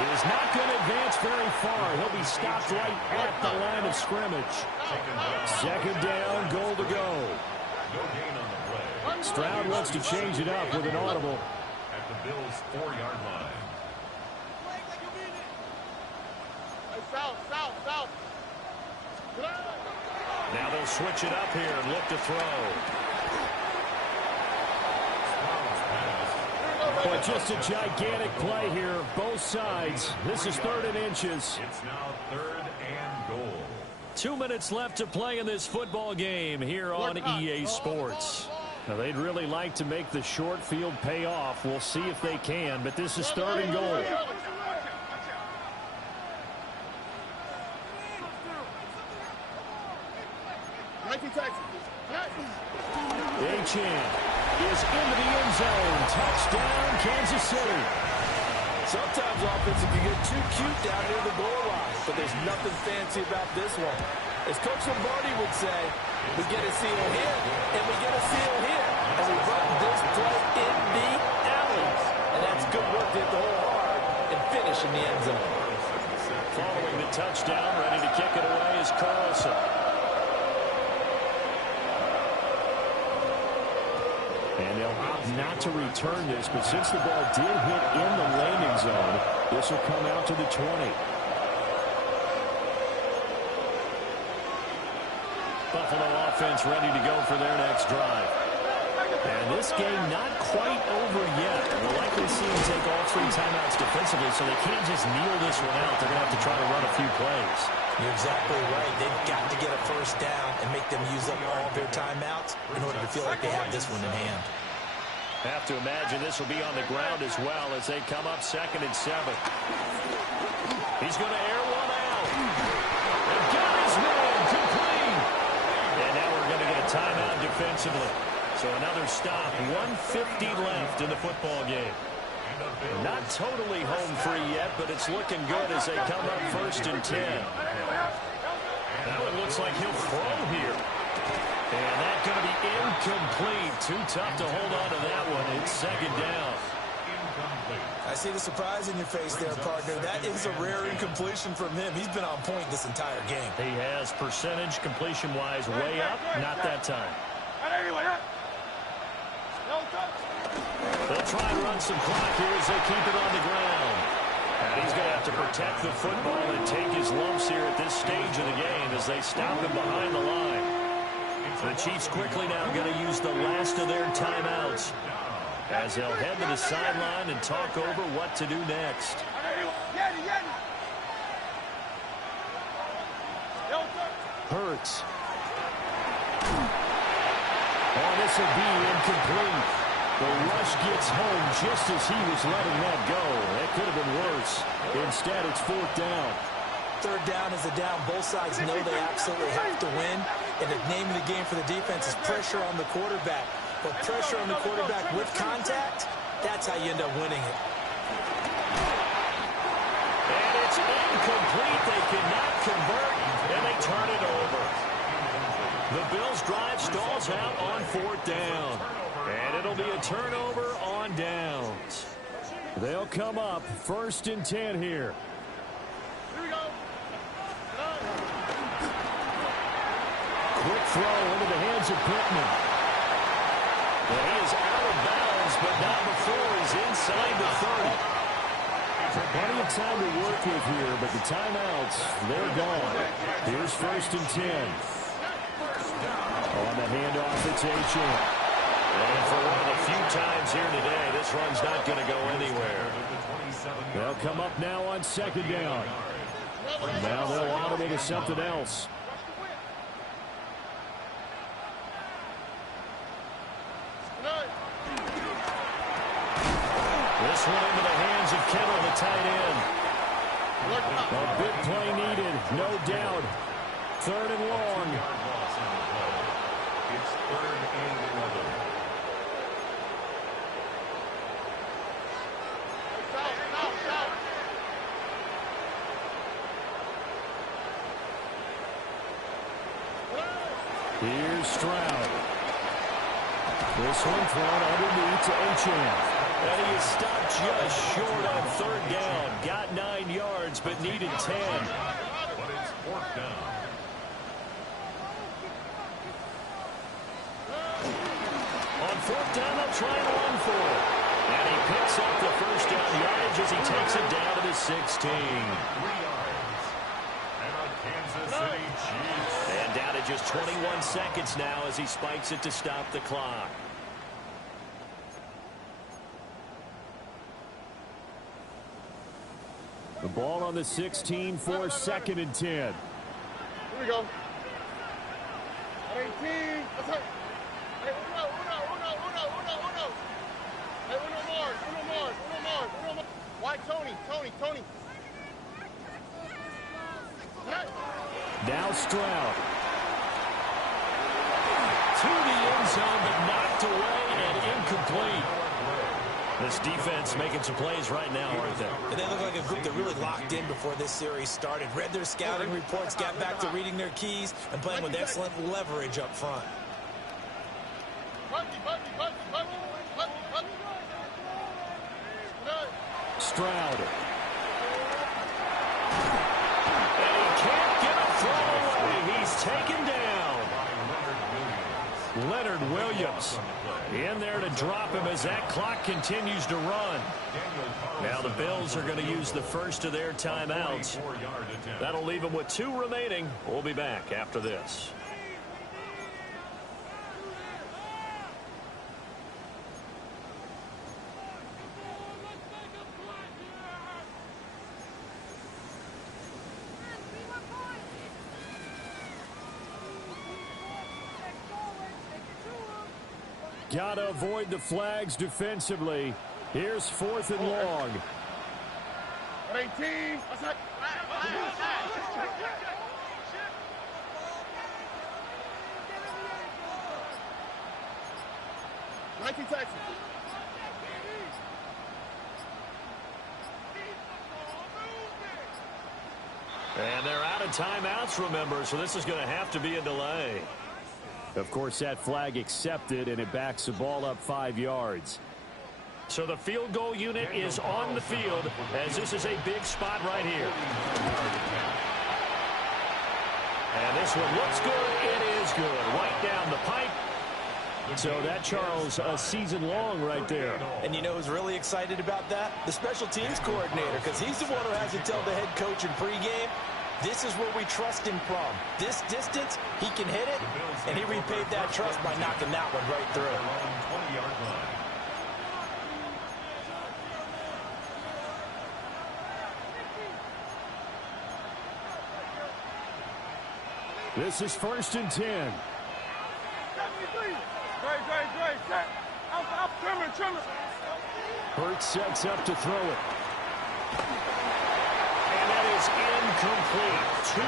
is not going to advance very far. He'll be stopped right at the line of scrimmage. 2nd down, goal to go. No gain on the play. Stroud wants to change it up with an audible. At the Bills' 4-yard line. South. Now they'll switch it up here and look to throw. But just a gigantic play here, both sides. This is 3rd and inches. It's now 3rd and goal. 2 minutes left to play in this football game here on EA Sports. Now, they'd really like to make the short field pay off. We'll see if they can, but this is 3rd and goal. Achan is into the end zone. Touchdown, Kansas City. Sometimes offense can get too cute down near the goal line, but there's nothing fancy about this one. As Coach Lombardi would say, we get a seal here, and we get a seal here. And we run this play in the alleys. And that's good work to hit the hole hard and finish in the end zone. Following the touchdown, ready to kick it away is Carlson. And they'll opt not to return this, but since the ball did hit in the landing zone, this will come out to the 20. Buffalo offense ready to go for their next drive. And this game not quite over yet. We'll likely see them take all 3 timeouts defensively, so they can't just kneel this one out. They're going to have to try to run a few plays. You're exactly right. They've got to get a 1st down and make them use up all their timeouts in order to feel like they have this one in hand. Have to imagine this will be on the ground as well as they come up 2nd and 7. He's going to air one out. And got his man complete. And now we're going to get a timeout defensively. So another stop, 1:50 left in the football game. Not totally home free yet, but it's looking good as they come up 1st and 10. That one looks like he'll throw here. And that's going to be incomplete. Too tough to hold on to that one. It's 2nd down. I see the surprise in your face there, partner. That is a rare incompletion from him. He's been on point this entire game. He has percentage completion-wise way up. Not that time. They'll try and run some clock here as they keep it on the ground. And he's going to have to protect the football and take his lumps here at this stage of the game as they stop him behind the line. The Chiefs quickly now going to use the last of their timeouts as they'll head to the sideline and talk over what to do next. Hurts. Oh, this will be incomplete. The rush gets home just as he was letting that go. That could have been worse. Instead, it's 4th down. 3rd down is a down. Both sides know they absolutely have to win. And the name of the game for the defense is pressure on the quarterback. But pressure on the quarterback with contact, that's how you end up winning it. And it's incomplete. They cannot convert, and they turn it over. The Bills' drive stalls out on 4th down. And it'll be a turnover on downs. They'll come up 1st and 10 here. Quick throw into the hands of Pittman. And he is out of bounds, but not before he's inside the 30. Plenty of time to work with here, but the timeouts, they're gone. Here's 1st and 10. On the handoff, it's Achane. And for one of the few times here today, this run's not going to go anywhere. They'll come up now on second down. Now they'll audible to something else. This one into the hands of Kittle, the tight end. A big play needed, no doubt. 3rd and long. It's 3rd and 11. Here's Stroud. This one thrown underneath to Achane. And he is stopped just short on 3rd down. Got 9 yards, but needed 10. But it's 4th down. On 4th down, they'll try and run for it. And he picks up the first down yardage as he takes it down to the 16. 3 yards. And a Kansas City Chiefs. And down to just 21 seconds now as he spikes it to stop the clock. The ball on the 16 for 2nd and 10. Here we go. 18. That's it. Hey, uno. Hey, uno more. Why, Tony? Hey. Now Stroud. To the end zone, but knocked away and incomplete. This defense making some plays right now, aren't they? And they look like a group that really locked in before this series started. Read their scouting reports, got back to reading their keys, and playing with excellent leverage up front. Stroud. And he can't get a throw away. He's taken down. Leonard Williams in there to drop him as that clock continues to run. Now the Bills are going to use the first of their timeouts. That'll leave them with 2 remaining. We'll be back after this. Gotta avoid the flags defensively. Here's 4th and long. 18. That's it. 19 Texas. And they're out of timeouts, remember, so this is going to have to be a delay. Of course, that flag accepted, and it backs the ball up 5 yards. So the field goal unit is on the field, as this is a big spot right here. And this one looks good. It is good. Right down the pipe. So that, Charles, a season long right there. And you know who's really excited about that? The special teams coordinator, because he's the one who has to tell the head coach in pregame, this is where we trust him from. This distance, he can hit it, and he repaid that trust by knocking that one right through. 20-yard line. This is 1st and 10. Great. Out, trimmer. Hurts sets up to throw it. And that is incomplete. 2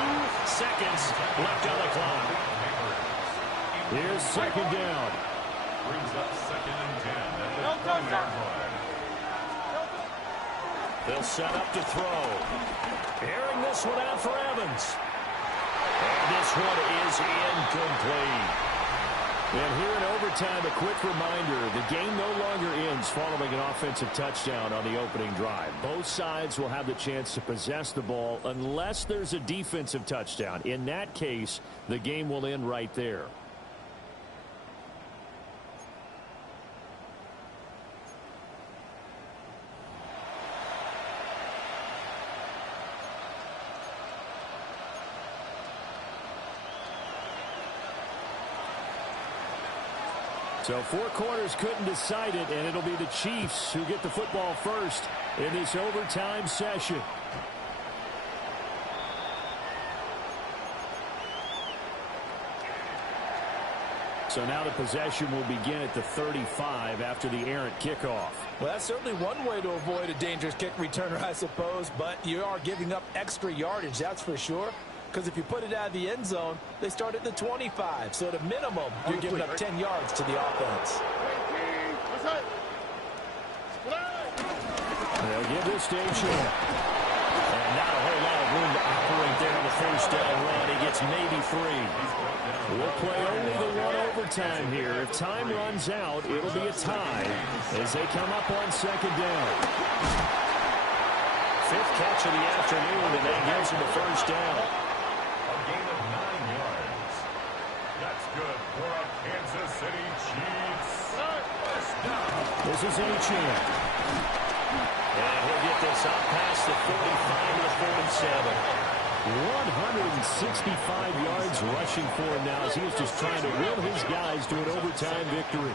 seconds left on the clock. Here's 2nd down. Brings up 2nd and 10 at the 20-yard line. They'll set up to throw. Airing this one out for Evans. And this one is incomplete. And here in overtime, a quick reminder, the game no longer ends following an offensive touchdown on the opening drive. Both sides will have the chance to possess the ball unless there's a defensive touchdown. In that case, the game will end right there. So 4 quarters couldn't decide it, and it'll be the Chiefs who get the football first in this overtime session. So now the possession will begin at the 35 after the errant kickoff. Well, that's certainly one way to avoid a dangerous kick returner, I suppose, but you are giving up extra yardage, that's for sure. Because if you put it out of the end zone, they start at the 25. So at a minimum, you're giving up 10 yards to the offense. They'll give this to H.M. And not a whole lot of room to operate there on the first down run. He gets maybe 3. We'll play only the 1 overtime here. If time runs out, it'll be a tie as they come up on second down. 5th catch of the afternoon, and that gives him the first down. A gain of 9 yards. That's good for a Kansas City Chiefs. First down. This is H.M. And he'll get this up past the 45 to the 47. 165 yards rushing for him now as he is just trying to will his guys to an overtime victory.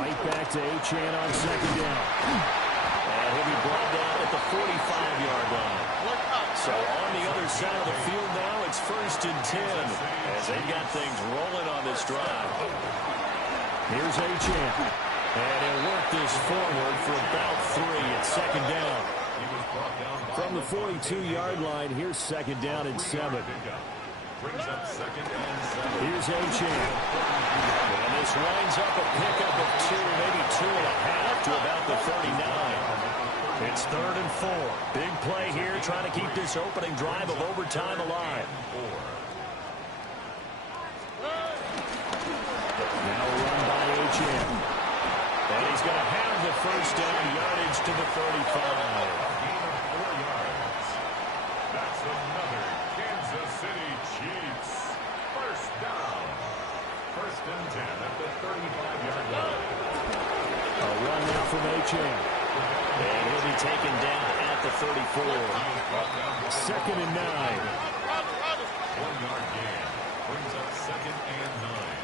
Right back to Achane on second down. And he'll be brought down at the 45-yard line. So on the other side of the field now, it's 1st and 10 as they've got things rolling on this drive. Here's Achane. And he'll work this forward for about 3 at second down. From the 42-yard line, here's second down and 7. Here's Achane. And this winds up a pickup of 2, maybe 2.5 to about the 39. It's 3rd and 4. Big play here, trying to keep this opening drive of overtime alive. Now a run by Achane. And he's going to have the first down yardage to the 35. Gain of 4 yards. That's another Kansas City Chiefs. First down. 1st and 10 at the 35-yard line. A run now from Achane. And he'll be taken down at the 34. 2nd and 9. 1-yard gain. Brings up 2nd and 9.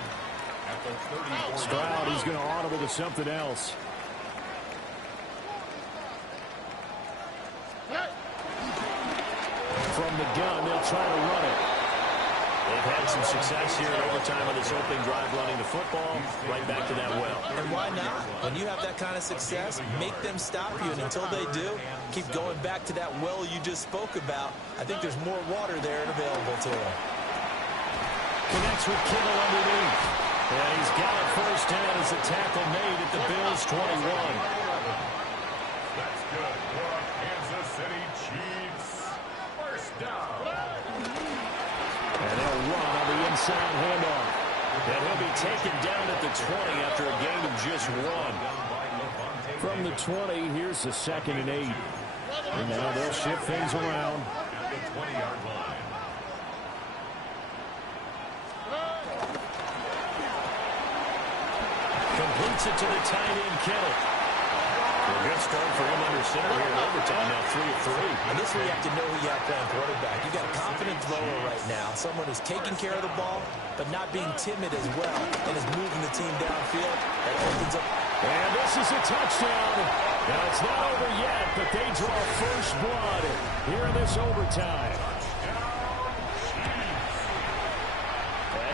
Stroud, he's going to audible to something else. From the gun, they'll try to run it. They've had some success here in overtime on this opening drive running the football. Right back to that well. And why not? When you have that kind of success, make them stop you. And until they do, keep going back to that well you just spoke about. I think there's more water there and available to them. Connects with Kittle underneath. And he's got it first down as a tackle made at the Bills' 21. That's good for a Kansas City Chiefs. First down. And they'll run on the inside handoff. And he'll be taken down at the 20 after a gain of just 1. From the 20, here's the 2nd and 8. And now they'll shift things around. At the 20-yard line. Completes it to the tight end, Kittle. A good start for him under center here in overtime. Now 3 of 3. And this is where you have to know who you have playing quarterback. You got a confident thrower right now. Someone who's taking care of the ball, but not being timid as well, and is moving the team downfield. That opens up. And this is a touchdown. Now it's not over yet, but they draw first blood here in this overtime.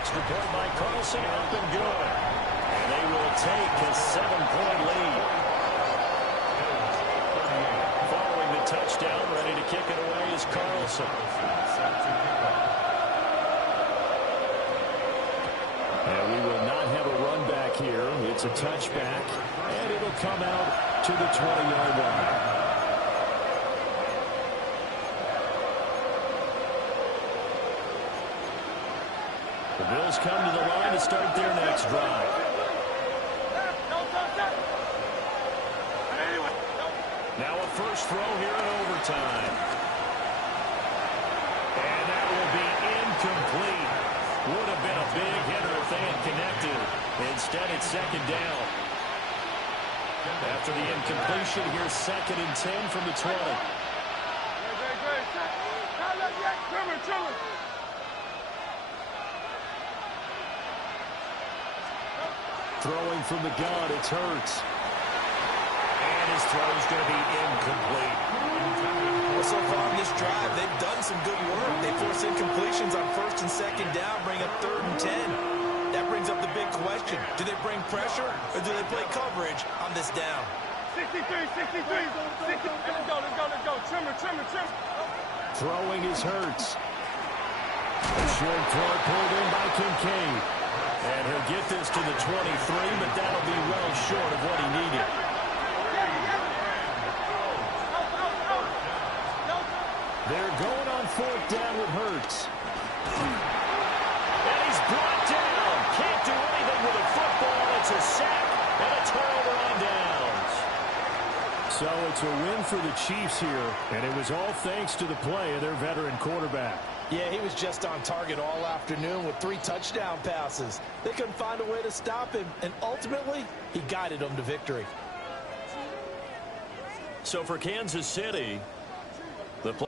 Extra point by Carlson, up and good. And they will take a 7-point lead. Following the touchdown, ready to kick it away is Carlson. And we will not have a run back here. It's a touchback, and it'll come out to the 20-yard line. The Bills come to the line to start their next drive. Now a first throw here in overtime. And that will be incomplete. Would have been a big hitter if they had connected. Instead, it's second down. After the incompletion, here's 2nd and 10 from the 20. throwing from the gun. It's Hurts. And his throw's going to be incomplete. Well, so far on this drive, they've done some good work. They force incompletions on first and second down, bring up 3rd and 10. That brings up the big question. Do they bring pressure or do they play coverage on this down? 63, 63, 60. Let's go, let's go, let's go. Trimmer, trimmer, trimmer. Throwing is Hurts. A short throw pulled in by Kincaid. And he'll get this to the 23, but that'll be well short of what he needed. They're going on 4th down with Hurts. And he's brought down. Can't do anything with a football. It's a sack and a turnover on downs. So it's a win for the Chiefs here, and it was all thanks to the play of their veteran quarterback. Yeah, he was just on target all afternoon with 3 touchdown passes. They couldn't find a way to stop him, and ultimately, he guided them to victory. So for Kansas City, the play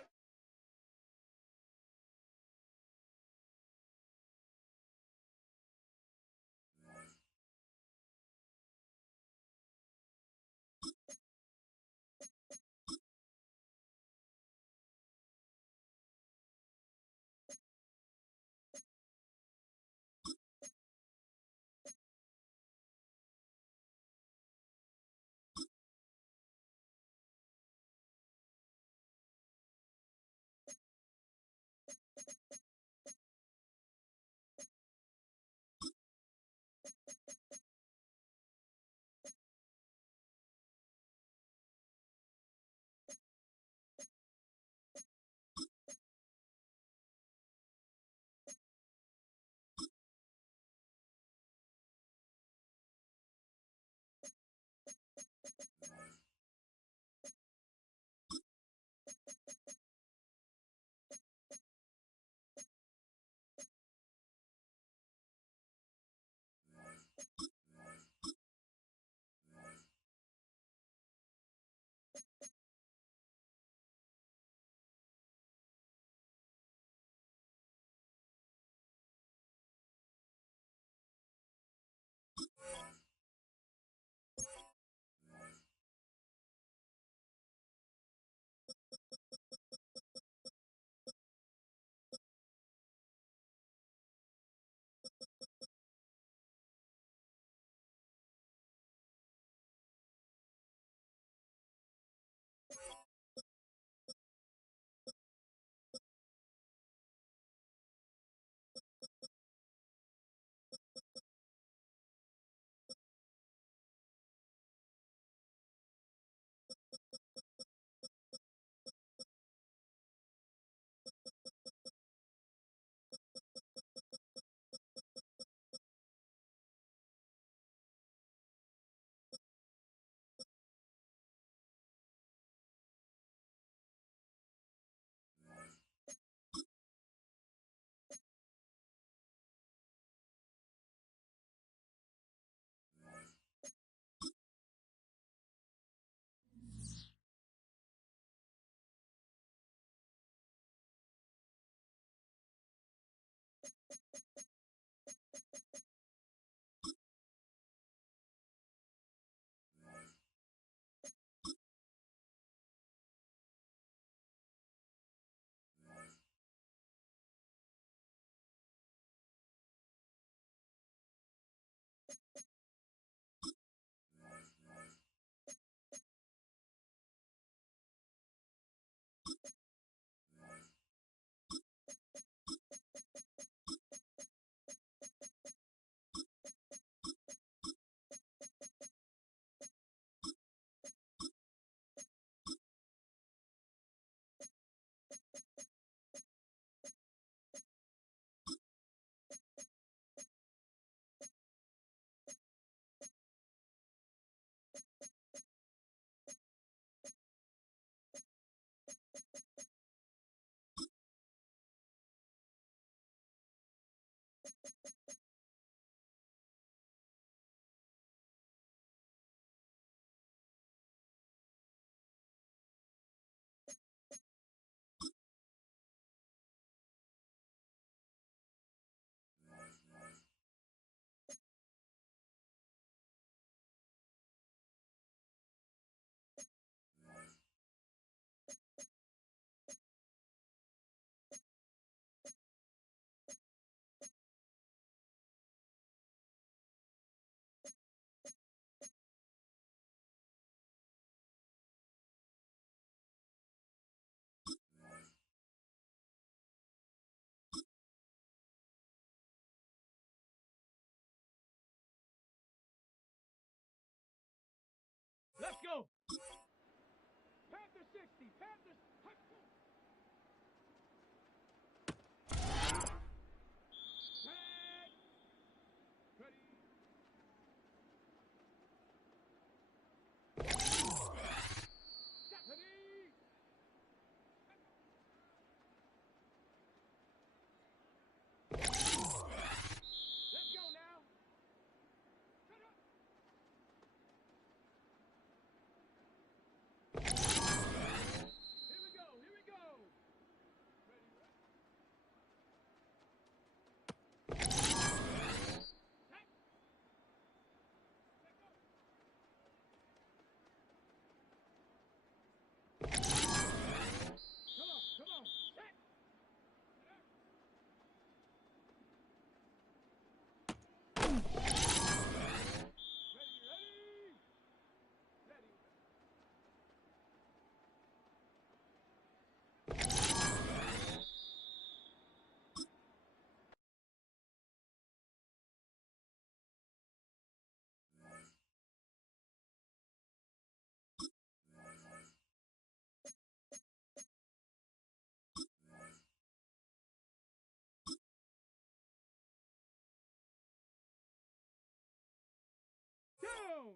Down.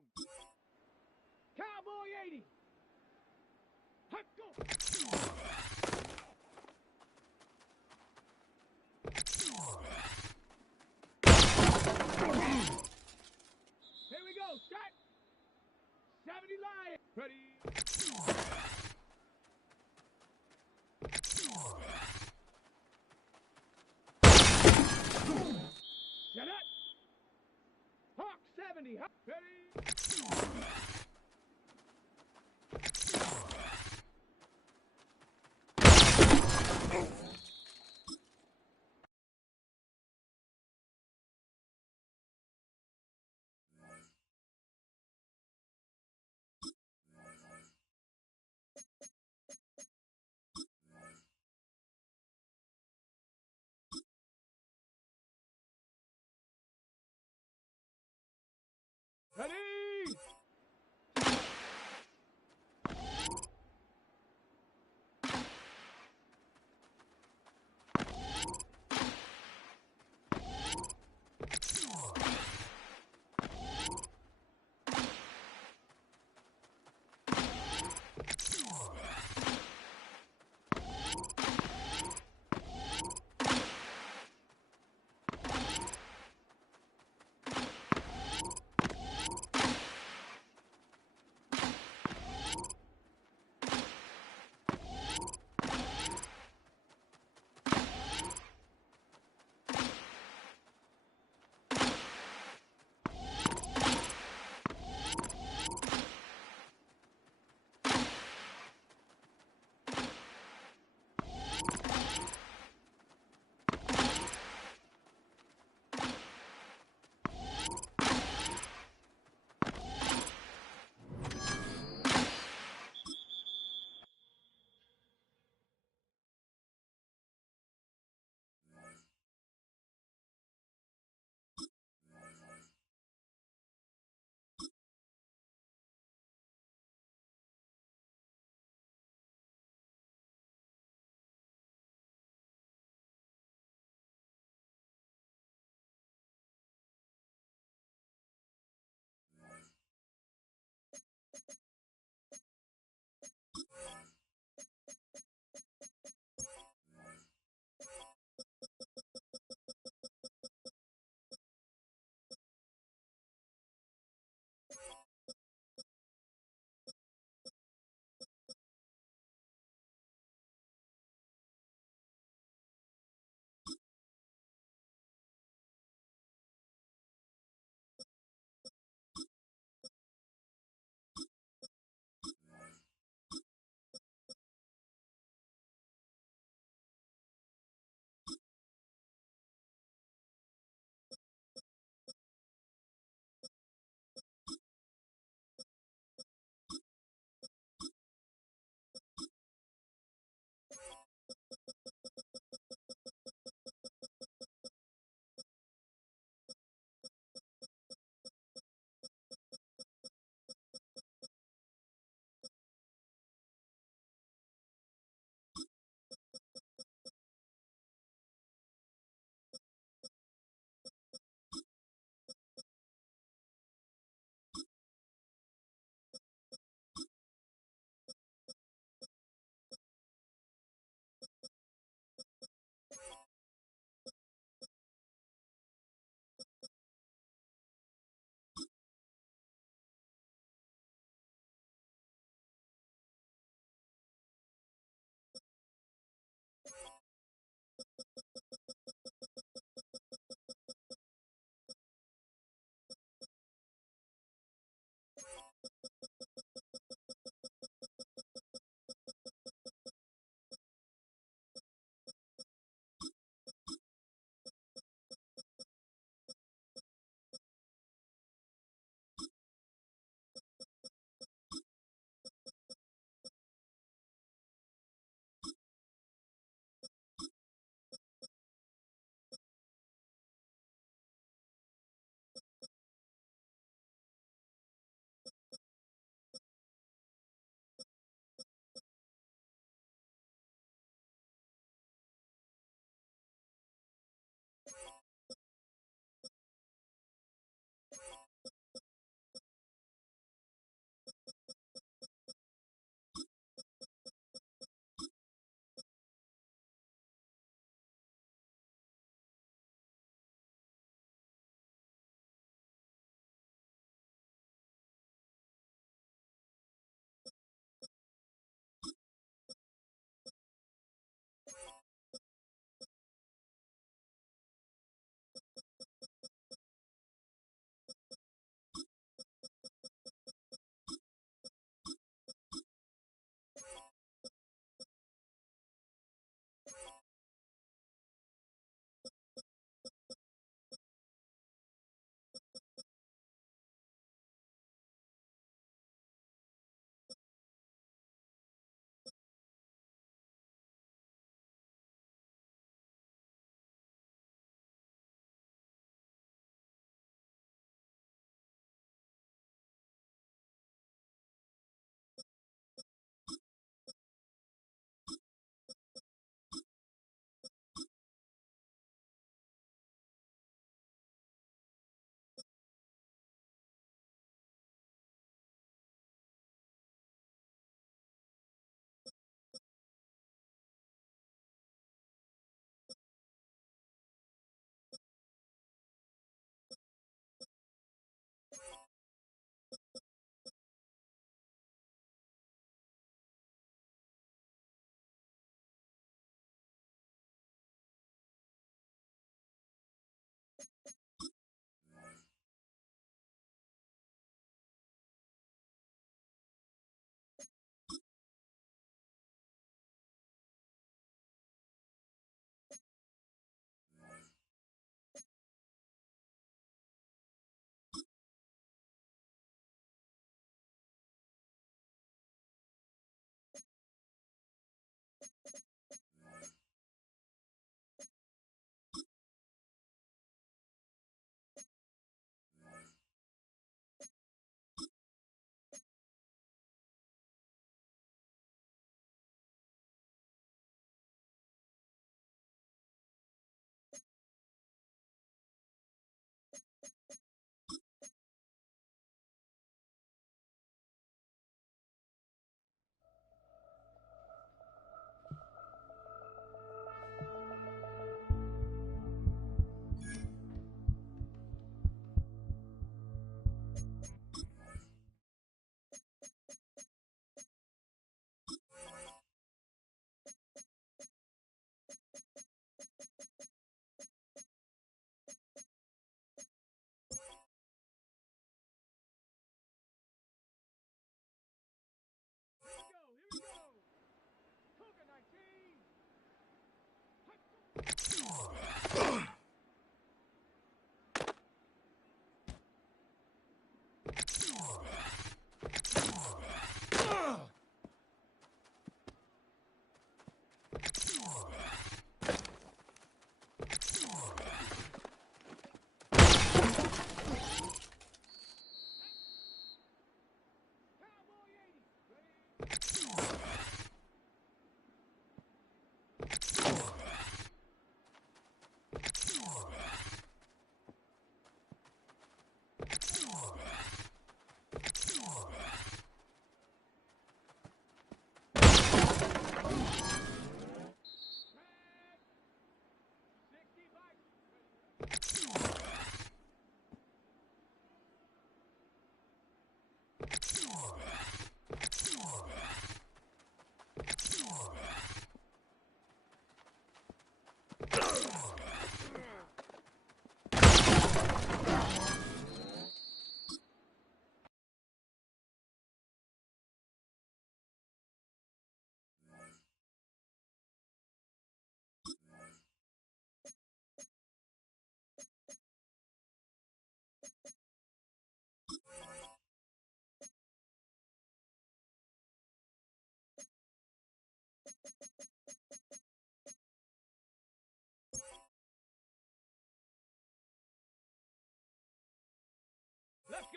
Cowboy 80. Hut, go. Here we go. Start. 70 Lion. Ready. Shut up. Hawk 70. Hawk. Ready. Ready.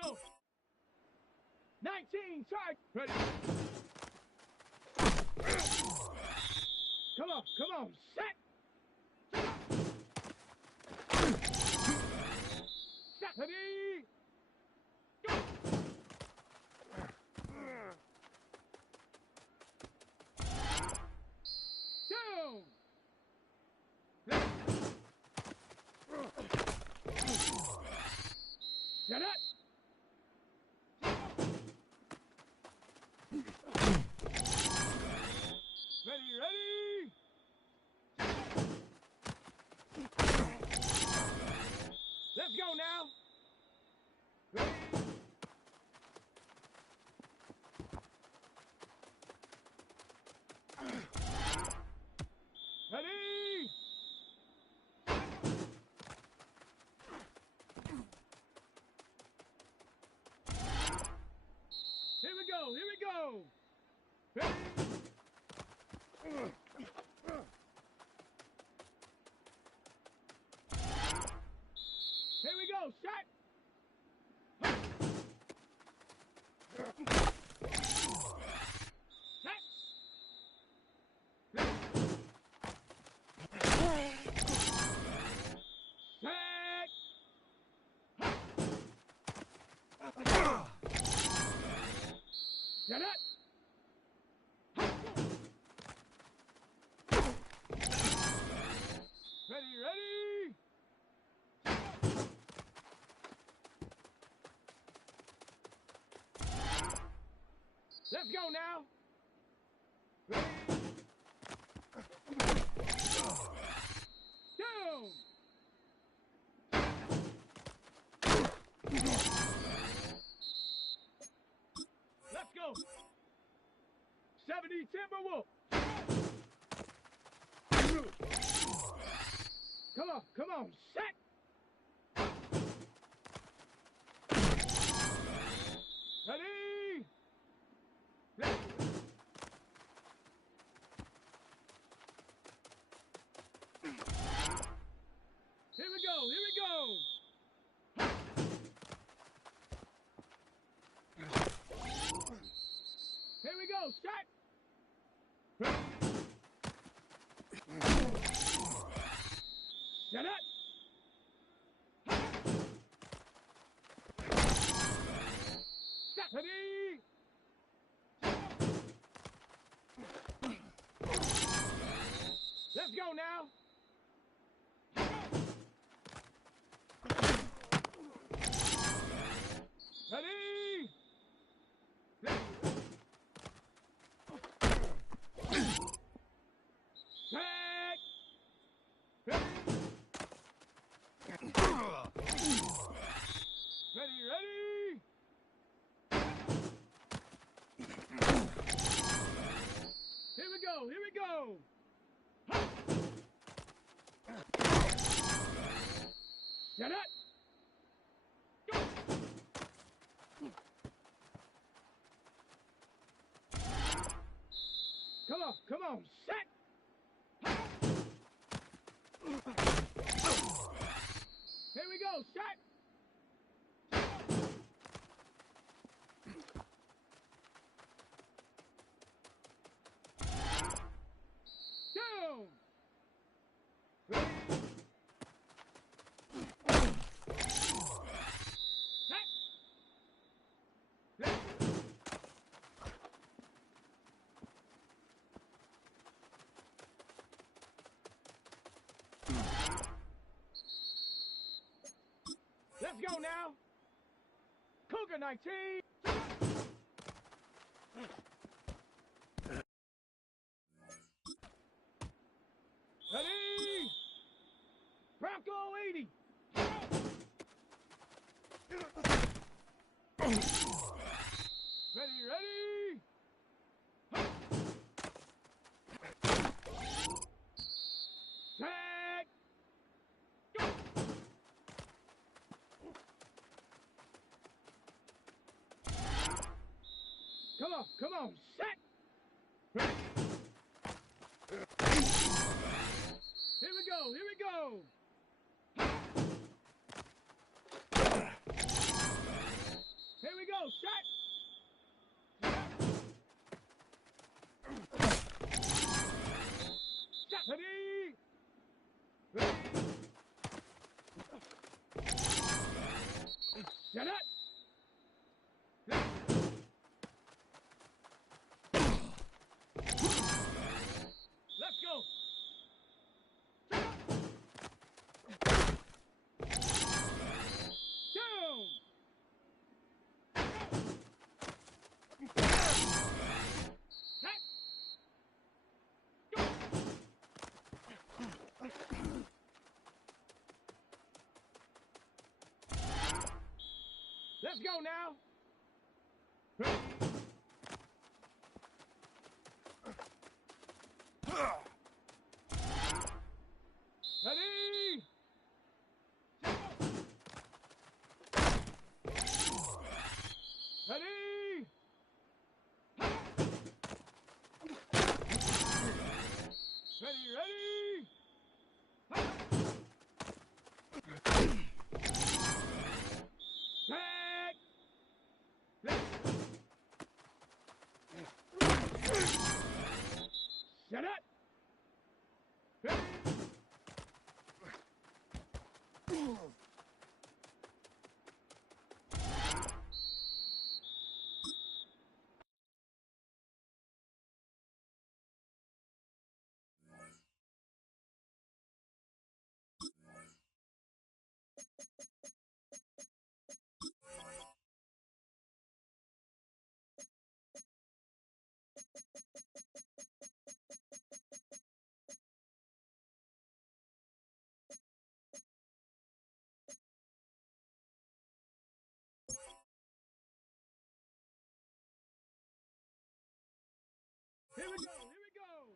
go. 19, charge. Ready. Come on, set. Set, ready. Go. Down. Set up. Ready. Let's go now. Ready. Ready. Here we go. Ready. Here we go, shot. Set up. Ready. Let's go now. Ready. Down. Let's go. 70 Timberwolf. Come on, set. Ready. Here we go. Here we go, shot. Set up. Set. Ready. Let's go now. Ready. Set. Ready. Here we go. Set up. Go. Come on, set. Here we go, shot. Down. Ready. Set. Ready. Let's go now. Cougar 19. Ready. Bronco 80. Ready. Set. Go. Come on, set. Ready. Here we go. Shut up! Let's go! Down! Let's go now! Ready! Ready! Ready, ready! Back! Shut up! Here we go, here we go!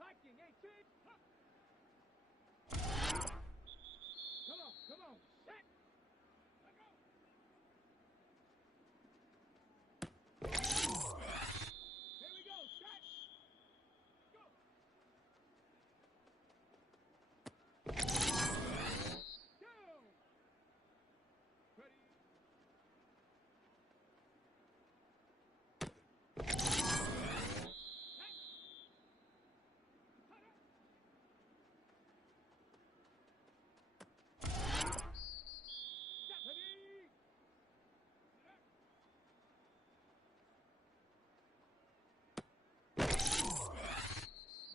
Liking 18! Huh. Come on, set! Let go! Here we go, set! Go! Down! Ready? Ready? Ready?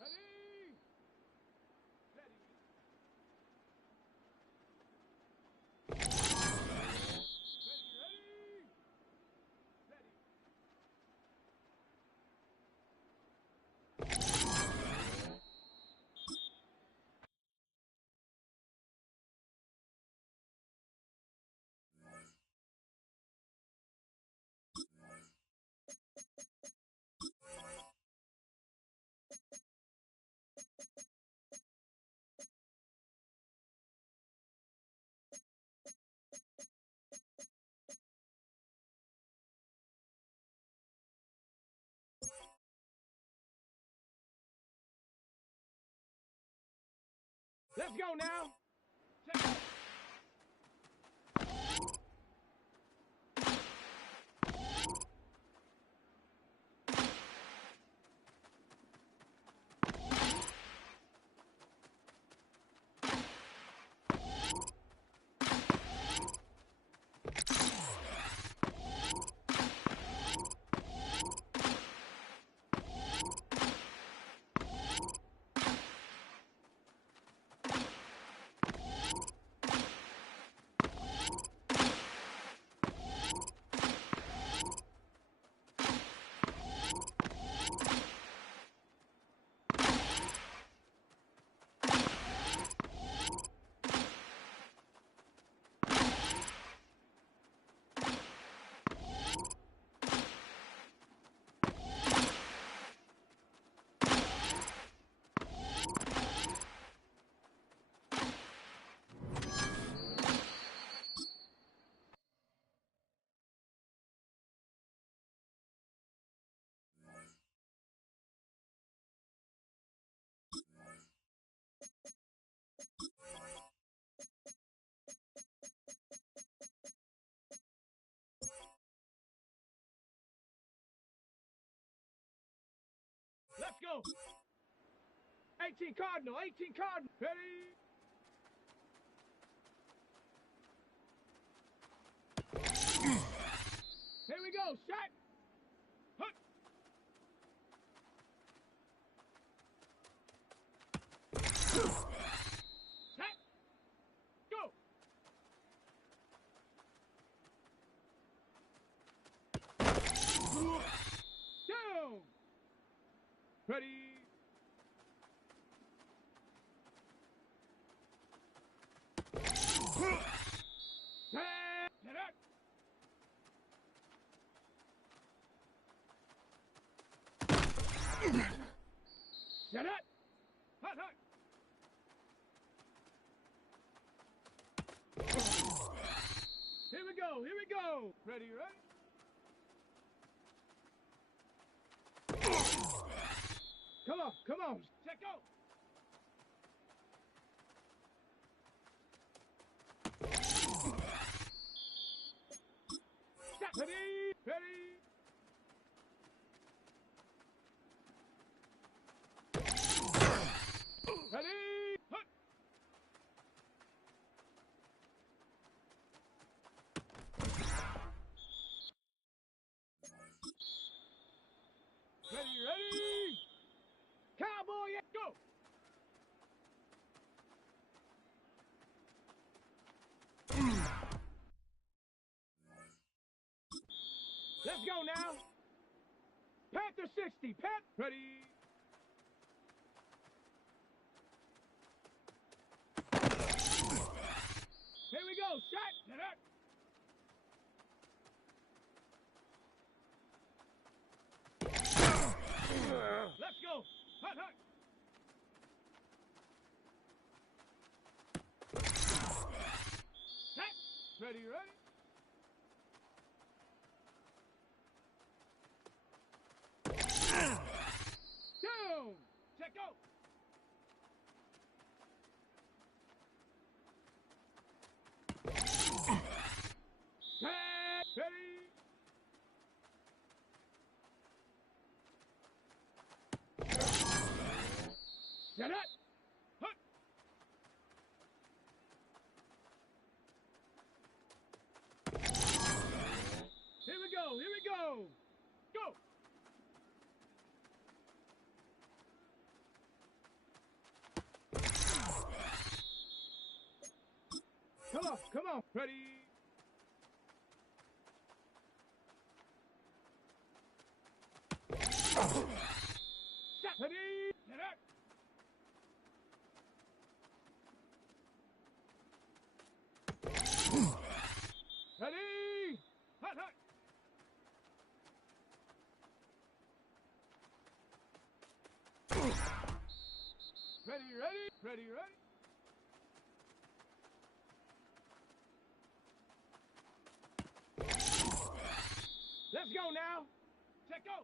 Ready? Ready? Ready? Let's go now! Check it. Let's go! 18 Cardinal, 18 Cardinal. Ready? go, shot. Hut. Shot. Go. Down. Ready. Set up. Set up. Hut, hut. Here we go. Here we go. Ready, ready? Come on, come on. Check go. Stop. Ready, ready. Ready. Hut. Ready, ready. Cowboy, yeah, go. Let's go now. Panther 60. Ready. Here we go. Shot. Set up. Let's go. Hut, hut. Set. Ready, ready. Down. Check go. Set. Ready. Set up. Hut. Here we go. Here we go. Go. Come on. Come on. Ready. Shot. Ready. Set up. Ready. Hut, hut. Ready, ready. Ready, ready. Let's go now. Check go.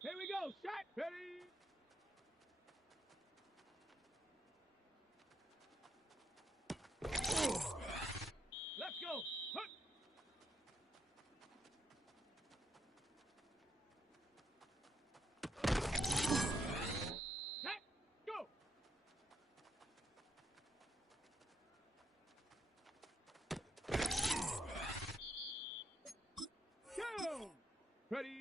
Here we go. Shot. Ready. Let's go. Hut. Set. Go. Down. Ready.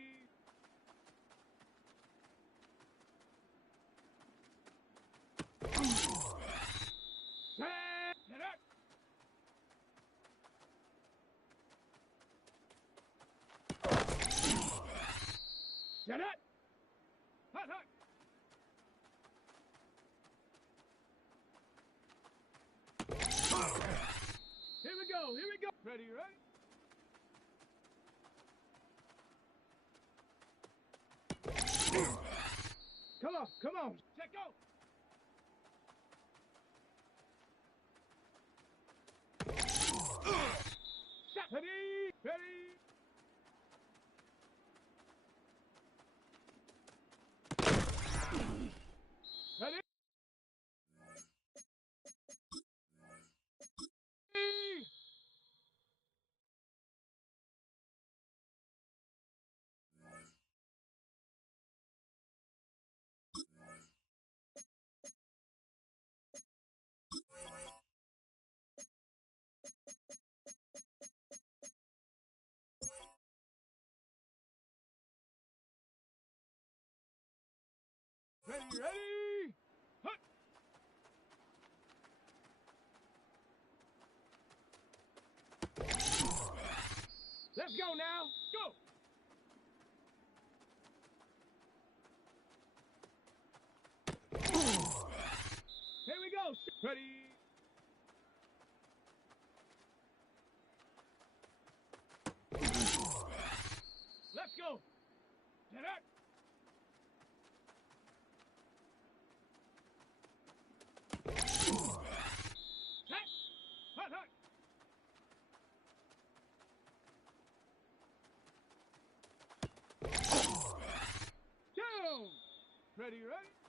Set up. Set up. Hut, hut. Here we go. Here we go. Ready, ready. Come on. Come on. Check go. Shot. Ready. Ready. Ready. Ready? Hut. Let's go now. Go. Here we go. Ready. Let's go. Get up. Hut. Hut, hut. Down. Ready, ready.